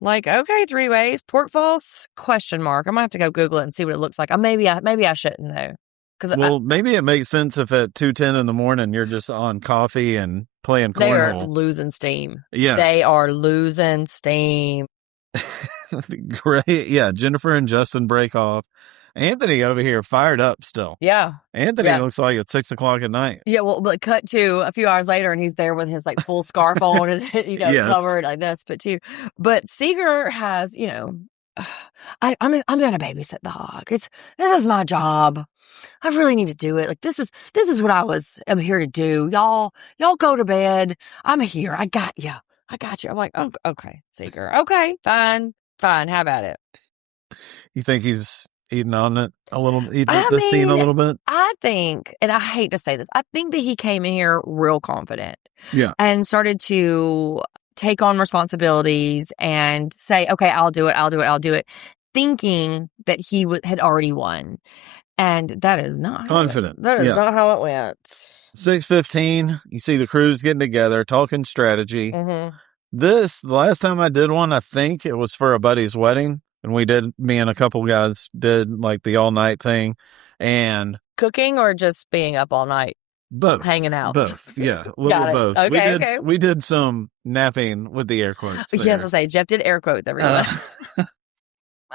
Like, okay, 3 ways. Pork falls? Question mark. I'm going to have to go Google it and see what it looks like. Maybe I shouldn't, though. Well, maybe it makes sense if at 2:10 in the morning you're just on coffee and playing cornhole. They are losing steam. Yeah. They are losing steam. Great. Yeah. Jennifer and Justin break off. Anthony over here fired up still. Yeah. Anthony looks like it's 6 o'clock at night. Yeah. Well, but cut to a few hours later and he's there with his like full scarf on and, Yes. covered like this, but Seeger has, I'm going to babysit the hog. This is my job. I really need to do it. Like this is what I'm here to do. Y'all go to bed. I'm here. I got you. I'm like, oh, okay, Seeger. Okay, fine. Have at it. You think he's eating on it a little, scene a little bit? I think, and I hate to say this, I think that he came in here real confident. Yeah. And started to take on responsibilities and say, okay, I'll do it, thinking that he had already won. And that is not confident. That is not how it went. 6:15, you see the crews getting together, talking strategy. Mm-hmm. The last time I did one, I think it was for a buddy's wedding. And me and a couple guys did like the all night thing. And cooking or just being up all night? Both. Hanging out. Both. Yeah. A little of both. Okay, we did some napping with the air quotes. There. Yes, I'll say Jeff did air quotes, everyone.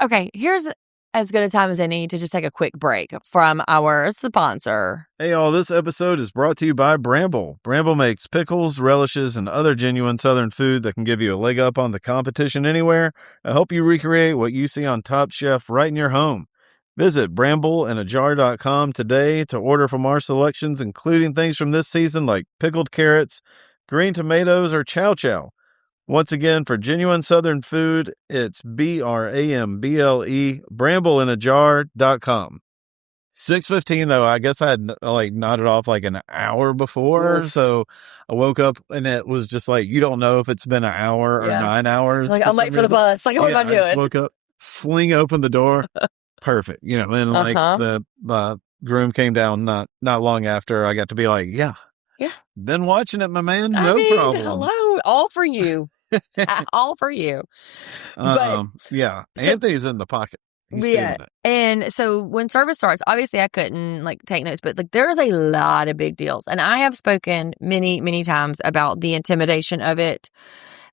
Okay, here's as good a time as any to just take a quick break from our sponsor. Hey, all, this episode is brought to you by Bramble. Bramble makes pickles, relishes, and other genuine Southern food that can give you a leg up on the competition anywhere and help you recreate what you see on Top Chef right in your home. Visit brambleinAjar.com today to order from our selections, including things from this season like pickled carrots, green tomatoes, or chow chow. Once again, for genuine Southern food, it's BRAMBLE, brambleinAjar.com. 6:15 though, I guess I had like nodded off like an hour before. Oof. So I woke up and it was just like, you don't know if it's been an hour or 9 hours. Like, I'm late for the bus. Like, what am I doing? I just woke up, fling open the door. Perfect. Then like the groom came down not long after. I got to be like, yeah. Been watching it, my man. No problem. Hello. All for you. All for you. Anthony's in the pocket. He's feeling it. And so when service starts, obviously I couldn't like take notes, but like there's a lot of big deals. And I have spoken many, many times about the intimidation of it.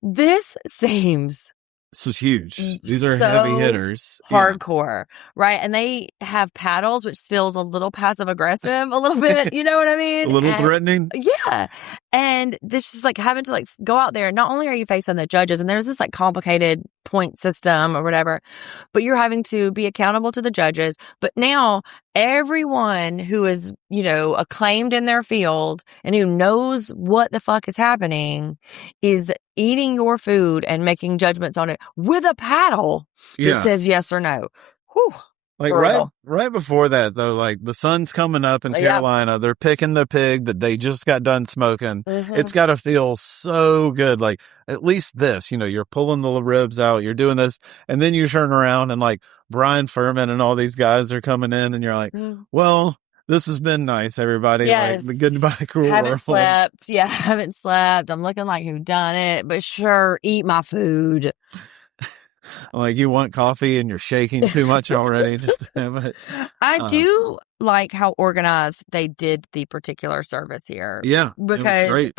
This seems This is huge. These are heavy hitters. Hardcore, right? And they have paddles, which feels a little passive aggressive, a little bit. You know what I mean? A little threatening. Yeah. And this is like having to like go out there. Not only are you facing the judges, and there's this like complicated point system or whatever, but you're having to be accountable to the judges. But now everyone who is, acclaimed in their field and who knows what the fuck is happening is eating your food and making judgments on it with a paddle that says yes or no. Whew. Like right before that though, like the sun's coming up in Carolina, they're picking the pig that they just got done smoking. Mm-hmm. It's got to feel so good. Like at least this, you're pulling the ribs out, you're doing this, and then you turn around and like Brian Furman and all these guys are coming in, and you're like, well, this has been nice, everybody. Yes. Like the goodbye, cruel haven't world. Slept. Yeah, haven't slept. I'm looking like who done it, but sure, eat my food. Like you want coffee and you're shaking too much already just to have it. I do like how organized they did the particular service here. Yeah, because it was great.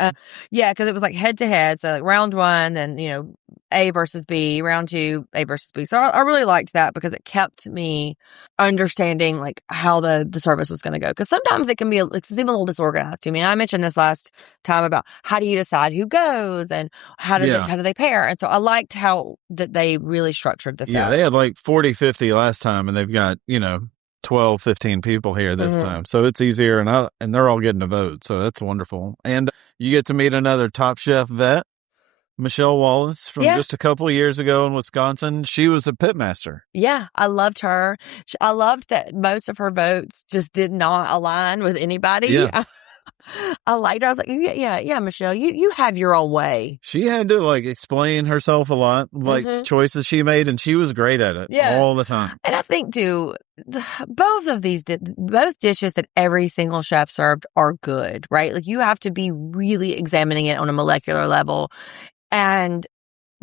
Because it was like head to head. So like round one, and A versus B, round two, A versus B. So I really liked that because it kept me understanding like how the service was going to go. Because sometimes it can be it seem a little disorganized to me. And I mentioned this last time about how do you decide who goes and how do they pair. And so I liked how that they really structured this. Yeah, they had like 40, 50 last time, and they've got 12, 15 people here this time. So it's easier, and they're all getting a vote. So that's wonderful. And you get to meet another Top Chef vet, Michelle Wallace, from just a couple of years ago in Wisconsin. She was a pitmaster. Yeah, I loved her. I loved that most of her votes just did not align with anybody. Yeah. I liked her. I was like, yeah, Michelle, you have your own way. She had to like explain herself a lot, like choices she made, and she was great at it all the time. And I think too, both dishes that every single chef served are good, right? Like you have to be really examining it on a molecular level, and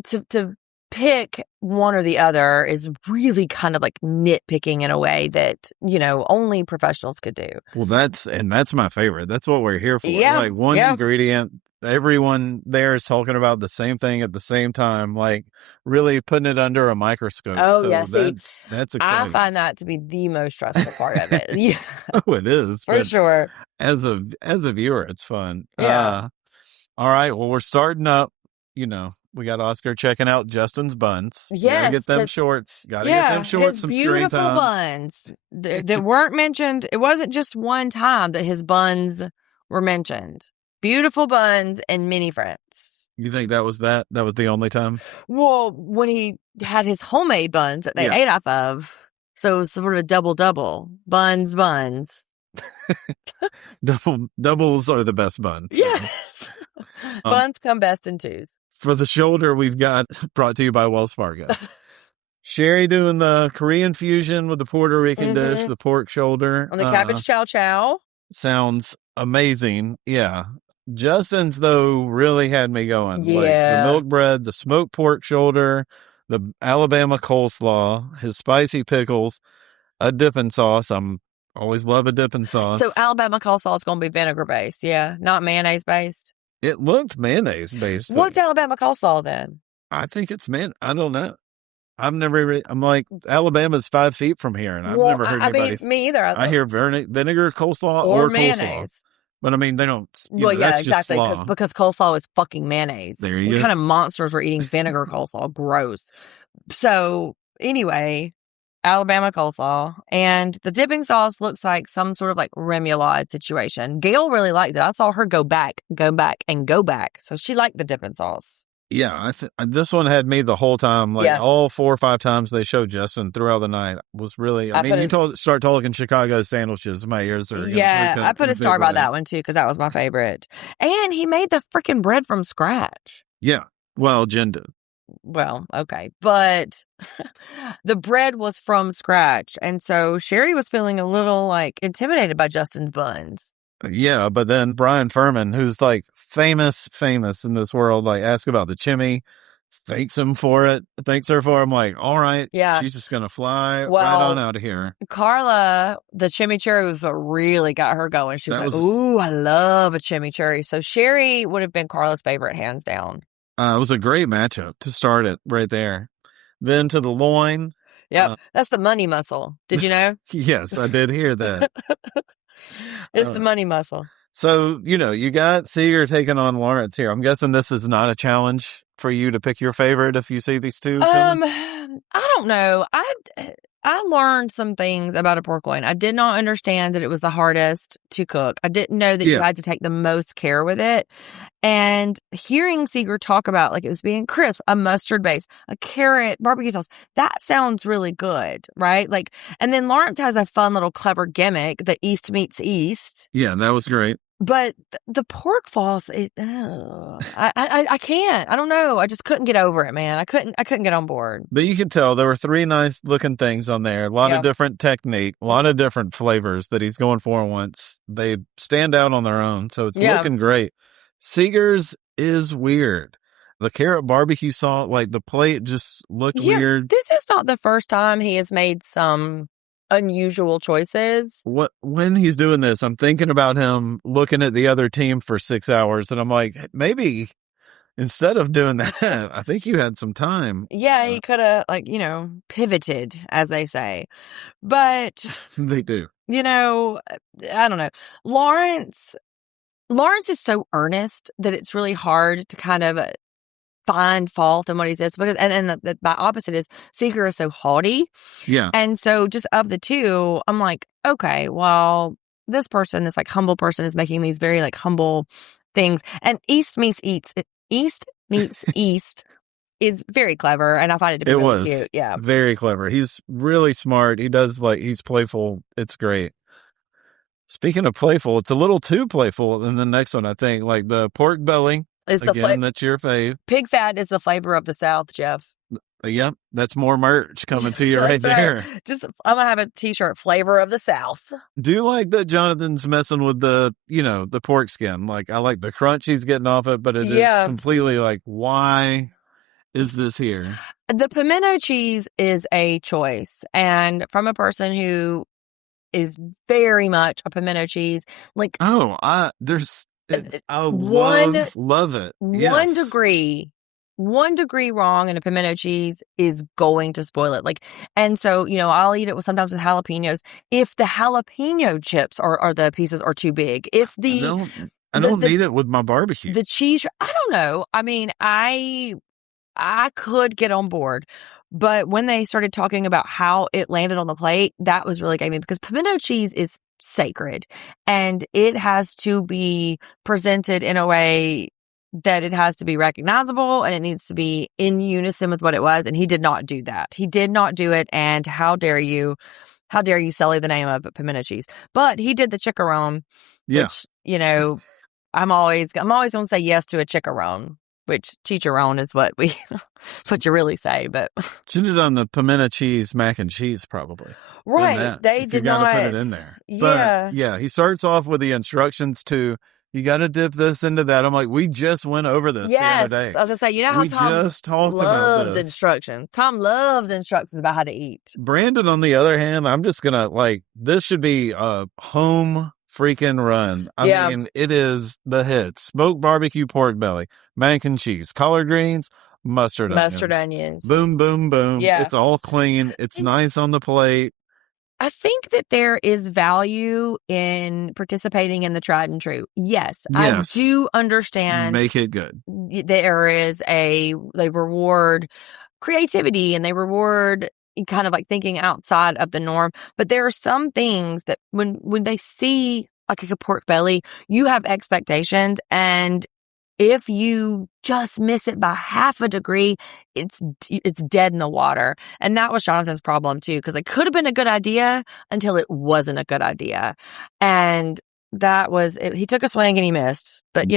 to pick one or the other is really kind of like nitpicking in a way that only professionals could do. Well, that's my favorite. That's what we're here for. Yeah, like one ingredient, everyone there is talking about the same thing at the same time, like really putting it under a microscope. Oh, yeah. That's exciting. I find that to be the most stressful part of it. Yeah. Oh, it is. For sure. As a viewer, it's fun. Yeah. All right. Well, we're starting up, we got Oscar checking out Justin's buns. Yes. Gotta get them shorts. Gotta get them shorts, some screen time. Beautiful buns that weren't mentioned. It wasn't just one time that his buns were mentioned. Beautiful buns and mini friends. You think that was the only time? Well, when he had his homemade buns that they ate off of. So it was sort of a double. Buns. Doubles are the best buns. Yes. Buns come best in twos. For the shoulder, we've got brought to you by Wells Fargo. Sherry doing the Korean fusion with the Puerto Rican dish, the pork shoulder. On the cabbage chow chow. Sounds amazing. Yeah. Justin's, though, really had me going. Yeah. Like the milk bread, the smoked pork shoulder, the Alabama coleslaw, his spicy pickles, a dipping sauce. Always love a dipping sauce. So Alabama coleslaw is going to be vinegar based. Yeah. Not mayonnaise based. It looked mayonnaise based. What's Alabama coleslaw then? I think it's I don't know. I've never. I'm like, Alabama's 5 feet from here, and I've never heard anybody. Me either. I hear vinegar coleslaw or mayonnaise. Coleslaw. But I mean, they don't. Well, yeah, that's exactly. Just because coleslaw is fucking mayonnaise. There you what go. Kind of monsters were eating vinegar coleslaw? Gross. So anyway, Alabama coleslaw, and the dipping sauce looks like some sort of like remoulade situation. Gail really liked it. I saw her go back, and go back. So she liked the dipping sauce. Yeah, this one had me the whole time. Like all 4 or 5 times they showed Justin throughout the night was really. I mean, start talking Chicago sandwiches, my ears are. I put a star by that one too because that was my favorite. And he made the freaking bread from scratch. Yeah, well, Jen did. Well, okay, but the bread was from scratch, and so Sherry was feeling a little like intimidated by Justin's buns. Yeah, but then Brian Furman, who's like famous in this world, like ask about the chimney, thanks her for it. I'm like, all right, she's just gonna fly right on out of here. Carla, the chimichurri was what really got her going. She was like, ooh, I love a chimichurri. So Sherry would have been Carla's favorite, hands down. It was a great matchup to start it right there. Then to the loin. Yep, that's the money muscle. Did you know? Yes, I did hear that. It's the money muscle. So, you got Seeger taking on Lawrence here. I'm guessing this is not a challenge for you to pick your favorite if you see these two. I don't know. I learned some things about a pork loin. I did not understand that it was the hardest to cook. I didn't know that you had to take the most care with it. And hearing Seeger talk about like it was being crisp, a mustard base, a carrot, barbecue sauce, that sounds really good, right? Like, and then Lawrence has a fun little clever gimmick, the East meets East. Yeah, that was great. But the pork floss, I can't. I don't know. I just couldn't get over it, man. I couldn't get on board. But you could tell there were 3 nice looking things on there. A lot of different technique, a lot of different flavors that he's going for once. They stand out on their own, so it's looking great. Seeger's is weird. The carrot barbecue sauce, like the plate just looked weird. This is not the first time he has made some unusual choices. When he's doing this, I'm thinking about him looking at the other team for 6 hours, and I'm like, maybe instead of doing that, I think you had some time. Yeah, he could have, pivoted, as they say. But they do. I don't know. Lawrence is so earnest that it's really hard to kind of find fault in what he says, because and the opposite is Seeker is so haughty. Yeah. And so just of the two, I'm like, okay, well, this person, this humble person, is making these very humble things. And East meets East is very clever, and I find it to be really cute. Yeah. Very clever. He's really smart. He does he's playful. It's great. Speaking of playful, it's a little too playful in the next one, I think. Like the pork belly. That's your fave. Pig fat is the flavor of the South, Jeff. Yep, that's more merch coming to you right there. I'm gonna have a T-shirt, flavor of the South. Do you like that Jonathan's messing with the pork skin? I like the crunch he's getting off it, but it is completely why is this here? The pimento cheese is a choice, and from a person who is very much a pimento cheese, I love it. Yes. One degree wrong in a pimento cheese is going to spoil it. And so, I'll eat it sometimes with jalapenos. If the jalapeno chips or the pieces are too big, if I don't need it with my barbecue. The cheese, I don't know. I mean, I could get on board. But when they started talking about how it landed on the plate, that was really getting me, because pimento cheese is sacred and it has to be presented in a way that it has to be recognizable, and it needs to be in unison with what it was. And he did not do that. He did not do it. And how dare you sully the name of pimento cheese? But he did the chicharron, which, I'm always going to say yes to a chicharron, which chicharron is what you really say. But should have done the pimento cheese mac and cheese, probably. Right. They did not put it in there. Yeah. But yeah, he starts off with the instructions to, you got to dip this into that. I'm like, we just went over this the other day. I was going to say, how Tom just talked loves about this. instructions. Tom loves instructions about how to eat. Brandon, on the other hand, I'm just going to this should be a home freaking run. I mean, it is the hits. Smoked barbecue pork belly, mac and cheese, collard greens, mustard onions. Boom, boom, boom. Yeah. It's all clean. It's nice on the plate. I think that there is value in participating in the tried and true. Yes. I do understand. Make it good. They reward creativity, and they reward kind of thinking outside of the norm. But there are some things that when they see a pork belly, you have expectations, and if you just miss it by half a degree, it's dead in the water. And that was Jonathan's problem too, because it could have been a good idea until it wasn't a good idea. And that was it. He took a swing and he missed. But,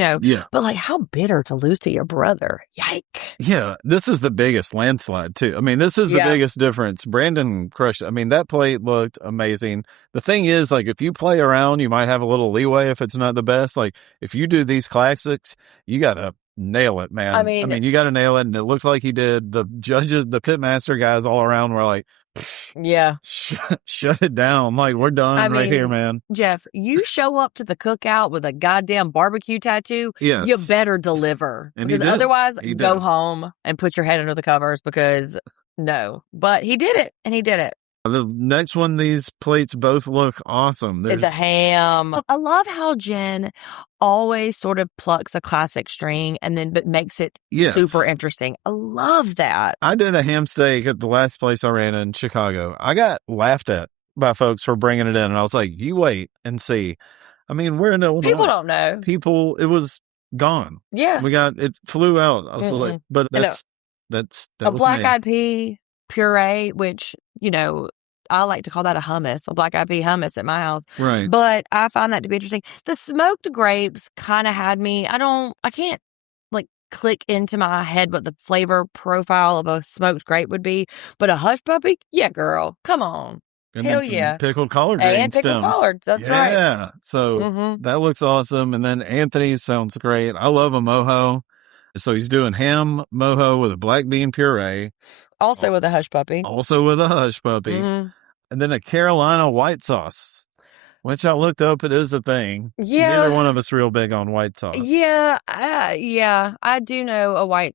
but how bitter to lose to your brother. Yike. Yeah, this is the biggest landslide too. I mean, this is the biggest difference. Brandon crushed it. I mean, that plate looked amazing. The thing is, if you play around, you might have a little leeway if it's not the best. If you do these classics, you got to nail it, man. I mean, you got to nail it. And it looked like he did. The judges, the pitmaster guys all around were like, shut it down. We're done right here, man. Jeff, you show up to the cookout with a goddamn barbecue tattoo. Yes. You better deliver. And because otherwise, go home and put your head under the covers, because no. But he did it, and he did it. The next one, these plates both look awesome. There's the ham. I love how Jen always sort of plucks a classic string but makes it super interesting. I love that. I did a ham steak at the last place I ran in Chicago. I got laughed at by folks for bringing it in, and I was like, you wait and see. I mean, we're in Illinois. People don't know. It was gone. Yeah. It flew out. I was like, but that was a black-eyed pea puree, which, I like to call that a hummus, a black-eyed pea hummus at my house. Right. But I find that to be interesting. The smoked grapes kind of had me. I can't click into my head what the flavor profile of a smoked grape would be. But a hush puppy? Yeah, girl. Come on. And hell then yeah. Pickled collard greens. And pickled collards. That's right. Yeah. So that looks awesome. And then Anthony's sounds great. I love a mojo. So he's doing ham mojo with a black bean puree. Also with a hush puppy. Mm-hmm. And then a Carolina white sauce, which I looked up. It is a thing. Yeah. Neither one of us real big on white sauce. Yeah. I do know a white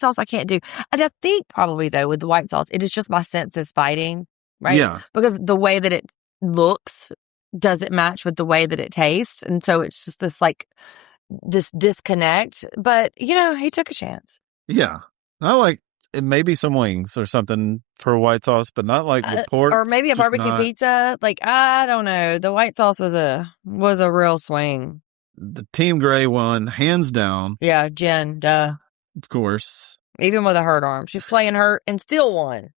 sauce I can't do. I think probably, though, with the white sauce, it is just my senses fighting, right? Yeah. Because the way that it looks doesn't match with the way that it tastes. And so it's just this disconnect. But, he took a chance. Yeah. I like it, maybe some wings or something for white sauce, but not like with pork. Or maybe a barbecue pizza. I don't know. The white sauce was a real swing. The Team Gray won, hands down. Yeah, Jen, duh. Of course. Even with a hurt arm. She's playing hurt and still won.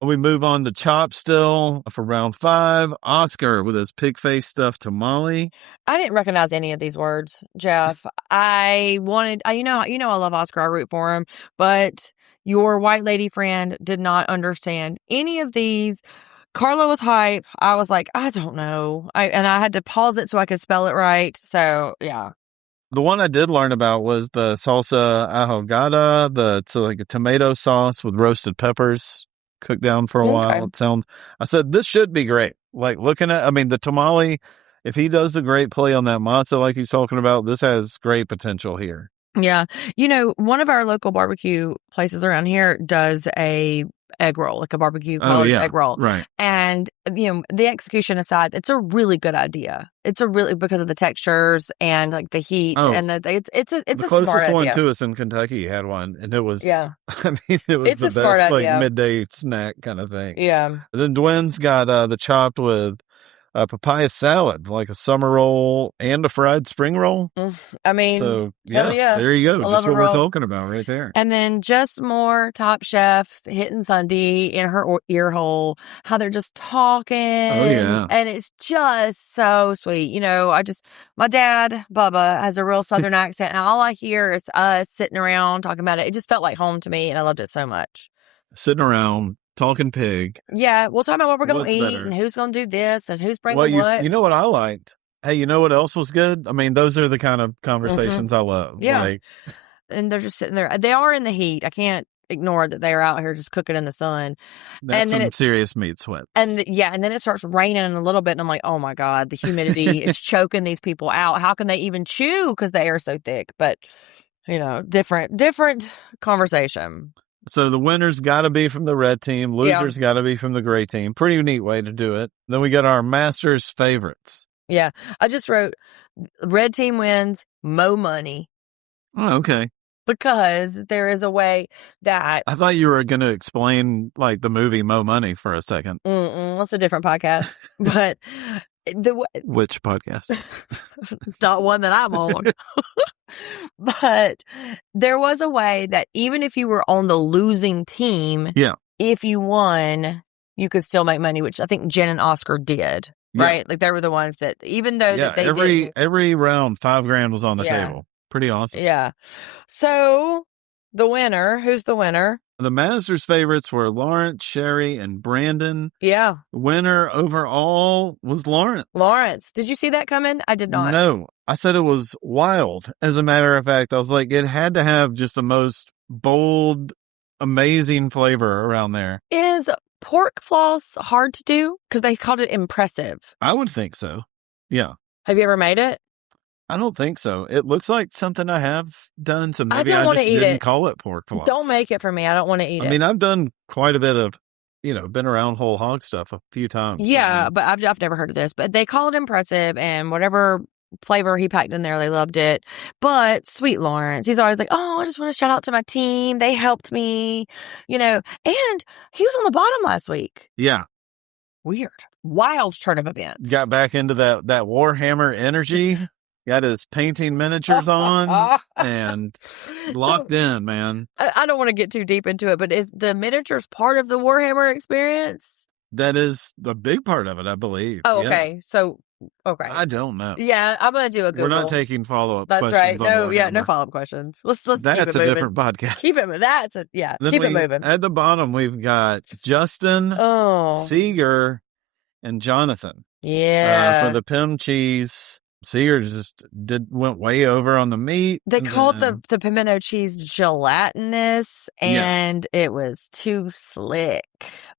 We move on to Chop still for round 5. Oscar with his pig face stuffed tamale. I didn't recognize any of these words, Jeff. I love Oscar. I root for him. But your white lady friend did not understand any of these. Carla was hype. I was like, I don't know. And I had to pause it so I could spell it right. So, yeah. The one I did learn about was the salsa ahogada. It's like a tomato sauce with roasted peppers cooked down for a while. I said, this should be great. Like looking at, the tamale, if he does a great play on that masa like he's talking about, this has great potential here. Yeah. One of our local barbecue places around here does a egg roll, like a barbecue egg roll. Right. And, the execution aside, it's a really good idea. It's because of the textures and like the heat and it's a closest one idea. to us in Kentucky had one, and it was, it was the best midday snack kind of thing. Yeah. And then Dwayne's got the chopped with papaya salad, like a summer roll and a fried spring roll. So there you go. Just what we're talking about right there. And then just more Top Chef hitting Sundi in her ear hole, how they're just talking. Oh, yeah. And it's just so sweet. My dad, Bubba, has a real Southern accent, and all I hear is us sitting around talking about it. It just felt like home to me, and I loved it so much. Sitting around. Talking pig. Yeah, we'll talk about what we're going to eat and who's going to do this and who's bringing what. You know what I liked? Hey, you know what else was good? Those are the kind of conversations I love. Yeah. And they're just sitting there. They are in the heat. I can't ignore that they are out here just cooking in the sun. That's some serious meat sweats. And then it starts raining a little bit, and I'm like, oh my God, the humidity is choking these people out. How can they even chew? Because the air's so thick. But, different conversation. So the winner's got to be from the red team. Loser's got to be from the gray team. Pretty neat way to do it. Then we got our master's favorites. Yeah. I just wrote, red team wins, mo money. Oh, okay. Because there is a way that... I thought you were going to explain, like, the movie Mo Money for a second. That's a different podcast. But... Which podcast? Not one that I'm on. But there was a way that even if you were on the losing team, if you won, you could still make money, which I think Jen and Oscar did, right? Like they were the ones that, even though that they every round, $5,000 was on the table. Pretty awesome. Yeah. So the winner, who's the winner? The Masters favorites were Lawrence, Sherry, and Brandon. Yeah. Winner overall was Lawrence. Did you see that coming? I did not. No. I said it was wild. As a matter of fact, I was like, it had to have just the most bold, amazing flavor around there. Is pork floss hard to do? Because they called it impressive. I would think so. Yeah. Have you ever made it? I don't think so. It looks like something I have done, so maybe I just didn't call it pork floss. Don't make it for me. I don't want to eat it. I've done quite a bit of, been around whole hog stuff a few times. Yeah, but I've never heard of this. But they call it impressive, and whatever flavor he packed in there, they loved it. But sweet Lawrence, he's always like, oh, I just want to shout out to my team. They helped me, and he was on the bottom last week. Yeah. Weird. Wild turn of events. Got back into that Warhammer energy. Got his painting miniatures on and locked in, man. I don't want to get too deep into it, but is the miniatures part of the Warhammer experience? That is the big part of it, I believe. Oh, okay. So, okay. I don't know. Yeah, I'm going to do a Google. We're not taking follow-up questions. That's right. No follow-up questions. Let's That's keep it moving. That's a different podcast. Keep it moving. At the bottom, we've got Justin, Seeger, and Jonathan. Yeah. For the Pim cheese. Seeger just went way over on the meat. They called the pimento cheese gelatinous, and it was too slick.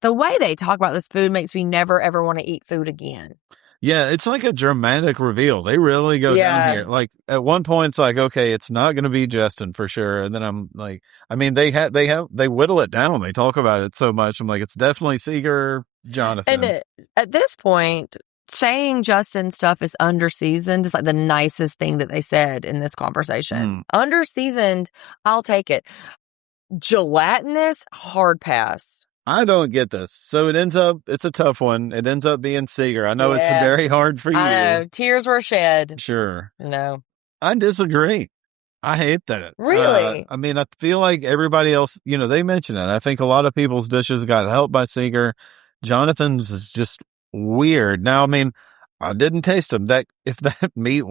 The way they talk about this food makes me never, ever want to eat food again. Yeah, it's like a dramatic reveal. They really go down here. Like at one point, it's like, okay, it's not going to be Justin for sure. And then I'm like, I mean, they whittle it down. They talk about it so much. I'm like, it's definitely Seeger, Jonathan. And at this point, saying Justin stuff is underseasoned is like the nicest thing that they said in this conversation. Underseasoned, I'll take it. Gelatinous, hard pass. I don't get this. So it's a tough one. It ends up being Seeger. I know it's very hard for you. I know. Tears were shed. Sure. No. I disagree. I hate that. Really? I mean, I feel like everybody else, they mention it. I think a lot of people's dishes got helped by Seeger. Jonathan's is just weird. Now, I mean, I didn't taste them. If that meat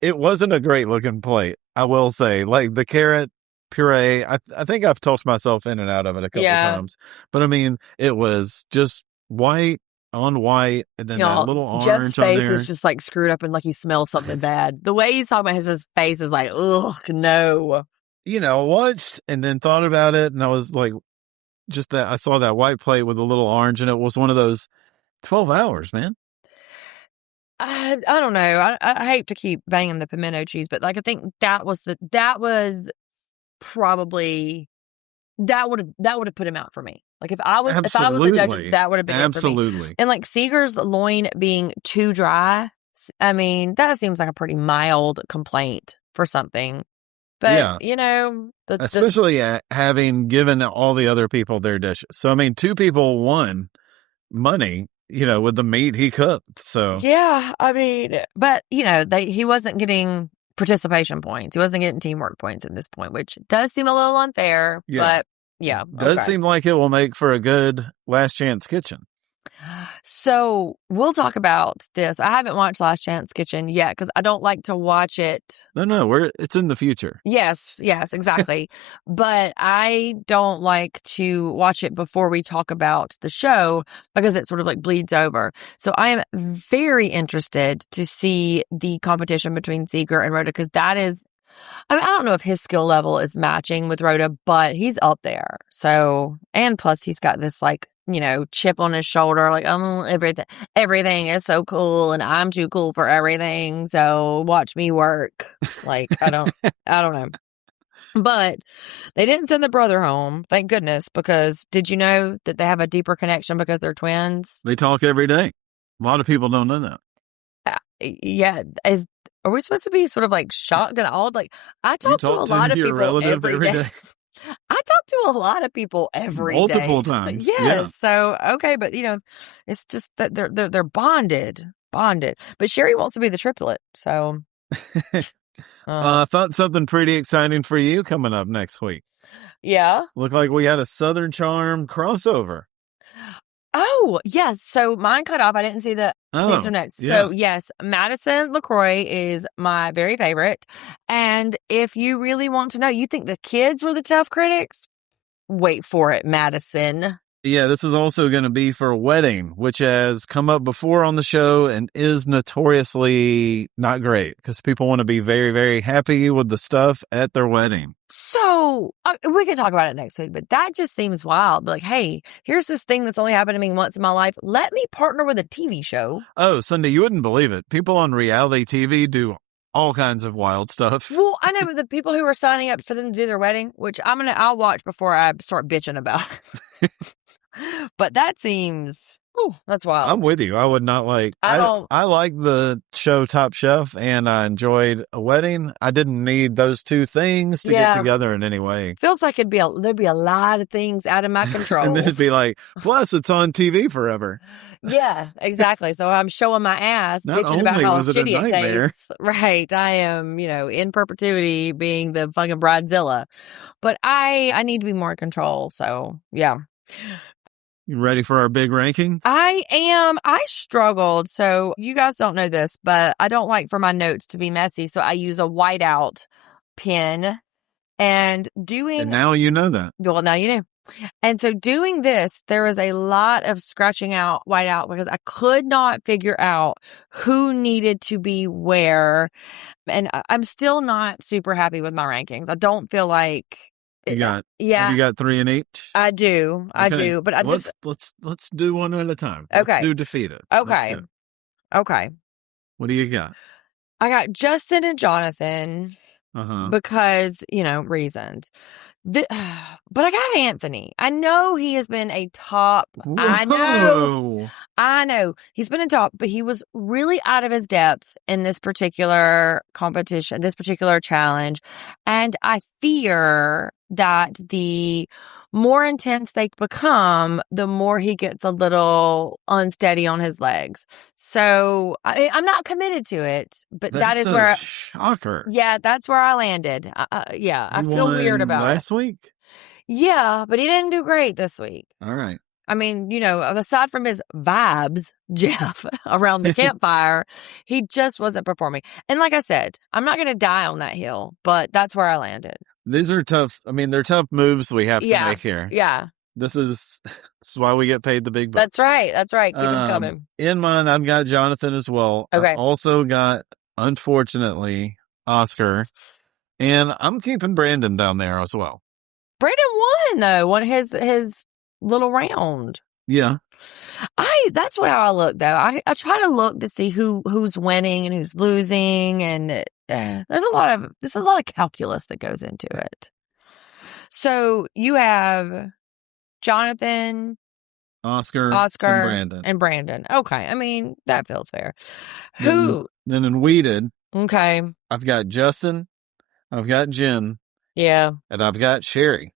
it wasn't a great looking plate, I will say. Like the carrot puree, I think I've talked myself in and out of it a couple times. But I mean, it was just white on white, and then that little orange Jeff's on face there. is just like screwed up and like he smells something bad. The way he's talking about his face is like, ugh, no. Watched and then thought about it, and I was like, just that I saw that white plate with a little orange, and it was one of those 12 hours, man. I don't know. I hate to keep banging the pimento cheese, but like I think that would have put him out for me. Like if I was the judge, that would have been absolutely. It for me. And like Seeger's loin being too dry, I mean, that seems like a pretty mild complaint for something. But especially having given all the other people their dishes. So I mean, 2 people won money, with the meat he cooked. So yeah, I mean, but he wasn't getting participation points. He wasn't getting teamwork points at this point, which does seem a little unfair. But yeah, does seem like it will make for a good Last Chance Kitchen. So we'll talk about this. I haven't watched Last Chance Kitchen yet because I don't like to watch it. No, it's in the future. Yes, exactly. But I don't like to watch it before we talk about the show because it sort of like bleeds over. So I am very interested to see the competition between Seeger and Rhoda because that is, I mean, I don't know if his skill level is matching with Rhoda, but he's up there. So, and plus he's got this like, chip on his shoulder, like, everything is so cool and I'm too cool for everything. So watch me work. Like, I don't know. But they didn't send the brother home, thank goodness, because did you know that they have a deeper connection because they're twins? They talk every day. A lot of people don't know that. Yeah. Are we supposed to be sort of like shocked and awed? Like, I talk to a lot of people every day. I talk to a lot of people every day. Multiple times. Yes. Yeah. So, okay. But, it's just that they're bonded. But Sherry wants to be the triplet. So. I thought something pretty exciting for you coming up next week. Yeah. Looked like we had a Southern Charm crossover. Oh, yes. So mine cut off. I didn't see the answer next. Yeah. So, yes, Madison LaCroix is my very favorite. And if you really want to know, you think the kids were the tough critics? Wait for it, Madison. Yeah, this is also going to be for a wedding, which has come up before on the show and is notoriously not great because people want to be very, very happy with the stuff at their wedding. So we can talk about it next week, but that just seems wild. Like, hey, here's this thing that's only happened to me once in my life. Let me partner with a TV show. Oh, Sundi, you wouldn't believe it. People on reality TV do all kinds of wild stuff. Well, I know, but the people who are signing up for them to do their wedding, which I'll watch before I start bitching about. But that seems, that's wild. I'm with you. I would not like, I like the show Top Chef and I enjoyed a wedding. I didn't need those 2 things to get together in any way. Feels like there'd be a lot of things out of my control. And then it'd be like, plus it's on TV forever. Yeah, exactly. So I'm showing my ass, bitching about how shitty it tastes. Right. I am, in perpetuity being the fucking bridezilla. But I need to be more in control. So, yeah. You ready for our big rankings? I am. I struggled. So you guys don't know this, but I don't like for my notes to be messy. So I use a whiteout pen and now you know that. Well, now you know. And so doing this, there was a lot of scratching out white out because I could not figure out who needed to be where. And I'm still not super happy with my rankings. I don't feel like Have yeah, you got 3 in each? I do. I Okay. do. But let's do one at a time. Okay. Let's do defeated. Okay. Okay. What do you got? I got Justin and Jonathan because, reasons. But I got Anthony. I know he has been a top. Whoa. I know he's been a top, but he was really out of his depth in this particular competition, this particular challenge. And I fear that the more intense they become, the more he gets a little unsteady on his legs. So I'm not committed to it, but That's is where shocker. Yeah, that's where I landed. Yeah, I feel weird about last week. Yeah, but he didn't do great this week. All right. I mean, aside from his vibes, Jeff, around the campfire, he just wasn't performing. And like I said, I'm not going to die on that hill, but that's where I landed. These are tough. I mean, they're tough moves we have to make here. Yeah. This is why we get paid the big bucks. That's right. That's right. Keep them coming. In mine, I've got Jonathan as well. Okay. I also got, unfortunately, Oscar. And I'm keeping Brandon down there as well. Brandon won, though. Won his little round. Yeah. That's what I look, though. I try to look to see who's winning and who's losing, and there's a lot of calculus that goes into it. So you have Jonathan, Oscar, and Brandon. Okay, I mean that feels fair. Then in weeded, okay, I've got Justin, I've got Jen, yeah, and I've got Sherry.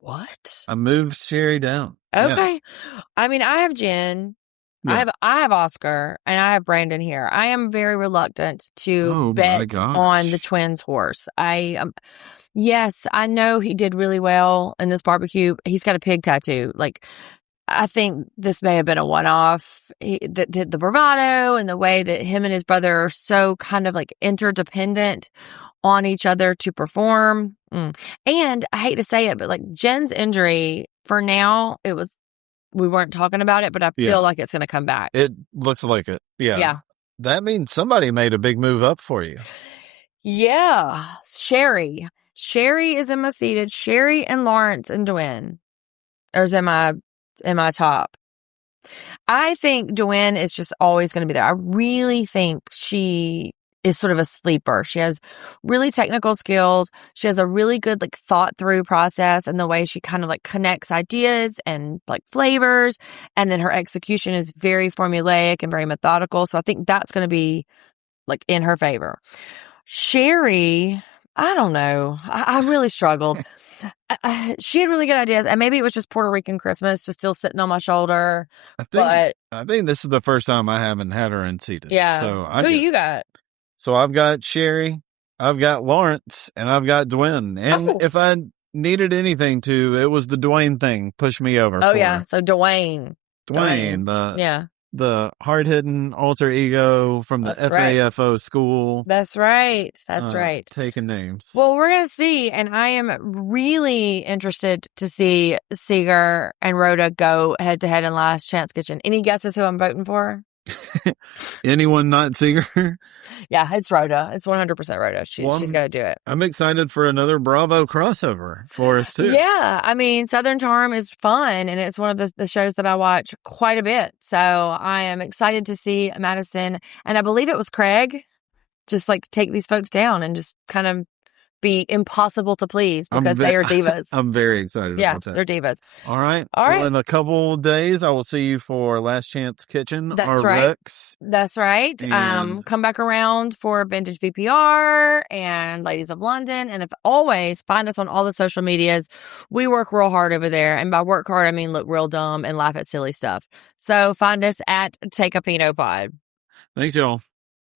What? I moved Sherry down. Okay. Yeah. I mean, I have Jen. Yeah. I have Oscar, and I have Brandon here. I am very reluctant to bet on the twins' horse. Yes, I know he did really well in this barbecue. He's got a pig tattoo. Like, I think this may have been a one-off. The bravado and the way that him and his brother are so kind of like interdependent on each other to perform. And I hate to say it, but like Jen's injury, for now, we weren't talking about it, but I feel like it's going to come back. It looks like it. Yeah. Yeah. That means somebody made a big move up for you. Yeah. Sherry is in my seated. Sherry and Lawrence and Dwayne. Or is in my top. I think Dwayne is just always going to be there. I really think she is sort of a sleeper. She has really technical skills. She has a really good like thought through process, and the way she kind of like connects ideas and like flavors, and then her execution is very formulaic and very methodical. So I think that's going to be like in her favor. Sherry, I don't know. I really struggled. She had really good ideas, and maybe it was just Puerto Rican Christmas just still sitting on my shoulder. I think this is the first time I haven't had her unseated. Yeah. So who do you got? So I've got Sherry, I've got Lawrence, and I've got Dwayne. And if I needed anything it was the Dwayne thing. Push me over. Oh, yeah. So Dwayne, the hard-hitting alter ego from the FAFO school. That's right. That's right. Taking names. Well, we're going to see, and I am really interested to see Seeger and Rhoda go head-to-head in Last Chance Kitchen. Any guesses who I'm voting for? Anyone not Seeger? Yeah, it's Rhoda. It's 100% Rhoda. She's got to do it. I'm excited for another Bravo crossover for us, too. Yeah. I mean, Southern Charm is fun, and it's one of the shows that I watch quite a bit. So I am excited to see Madison, and I believe it was Craig, just like take these folks down and just kind of be impossible to please because they are divas. I'm very excited about that. Yeah, they're divas. All right. Well, in a couple of days, I will see you for Last Chance Kitchen. That's right. Rex. That's right. Come back around for Vintage VPR and Ladies of London. And always find us on all the social medias. We work real hard over there. And by work hard, I mean look real dumb and laugh at silly stuff. So find us at Take a Pinot Pod. Thanks, y'all.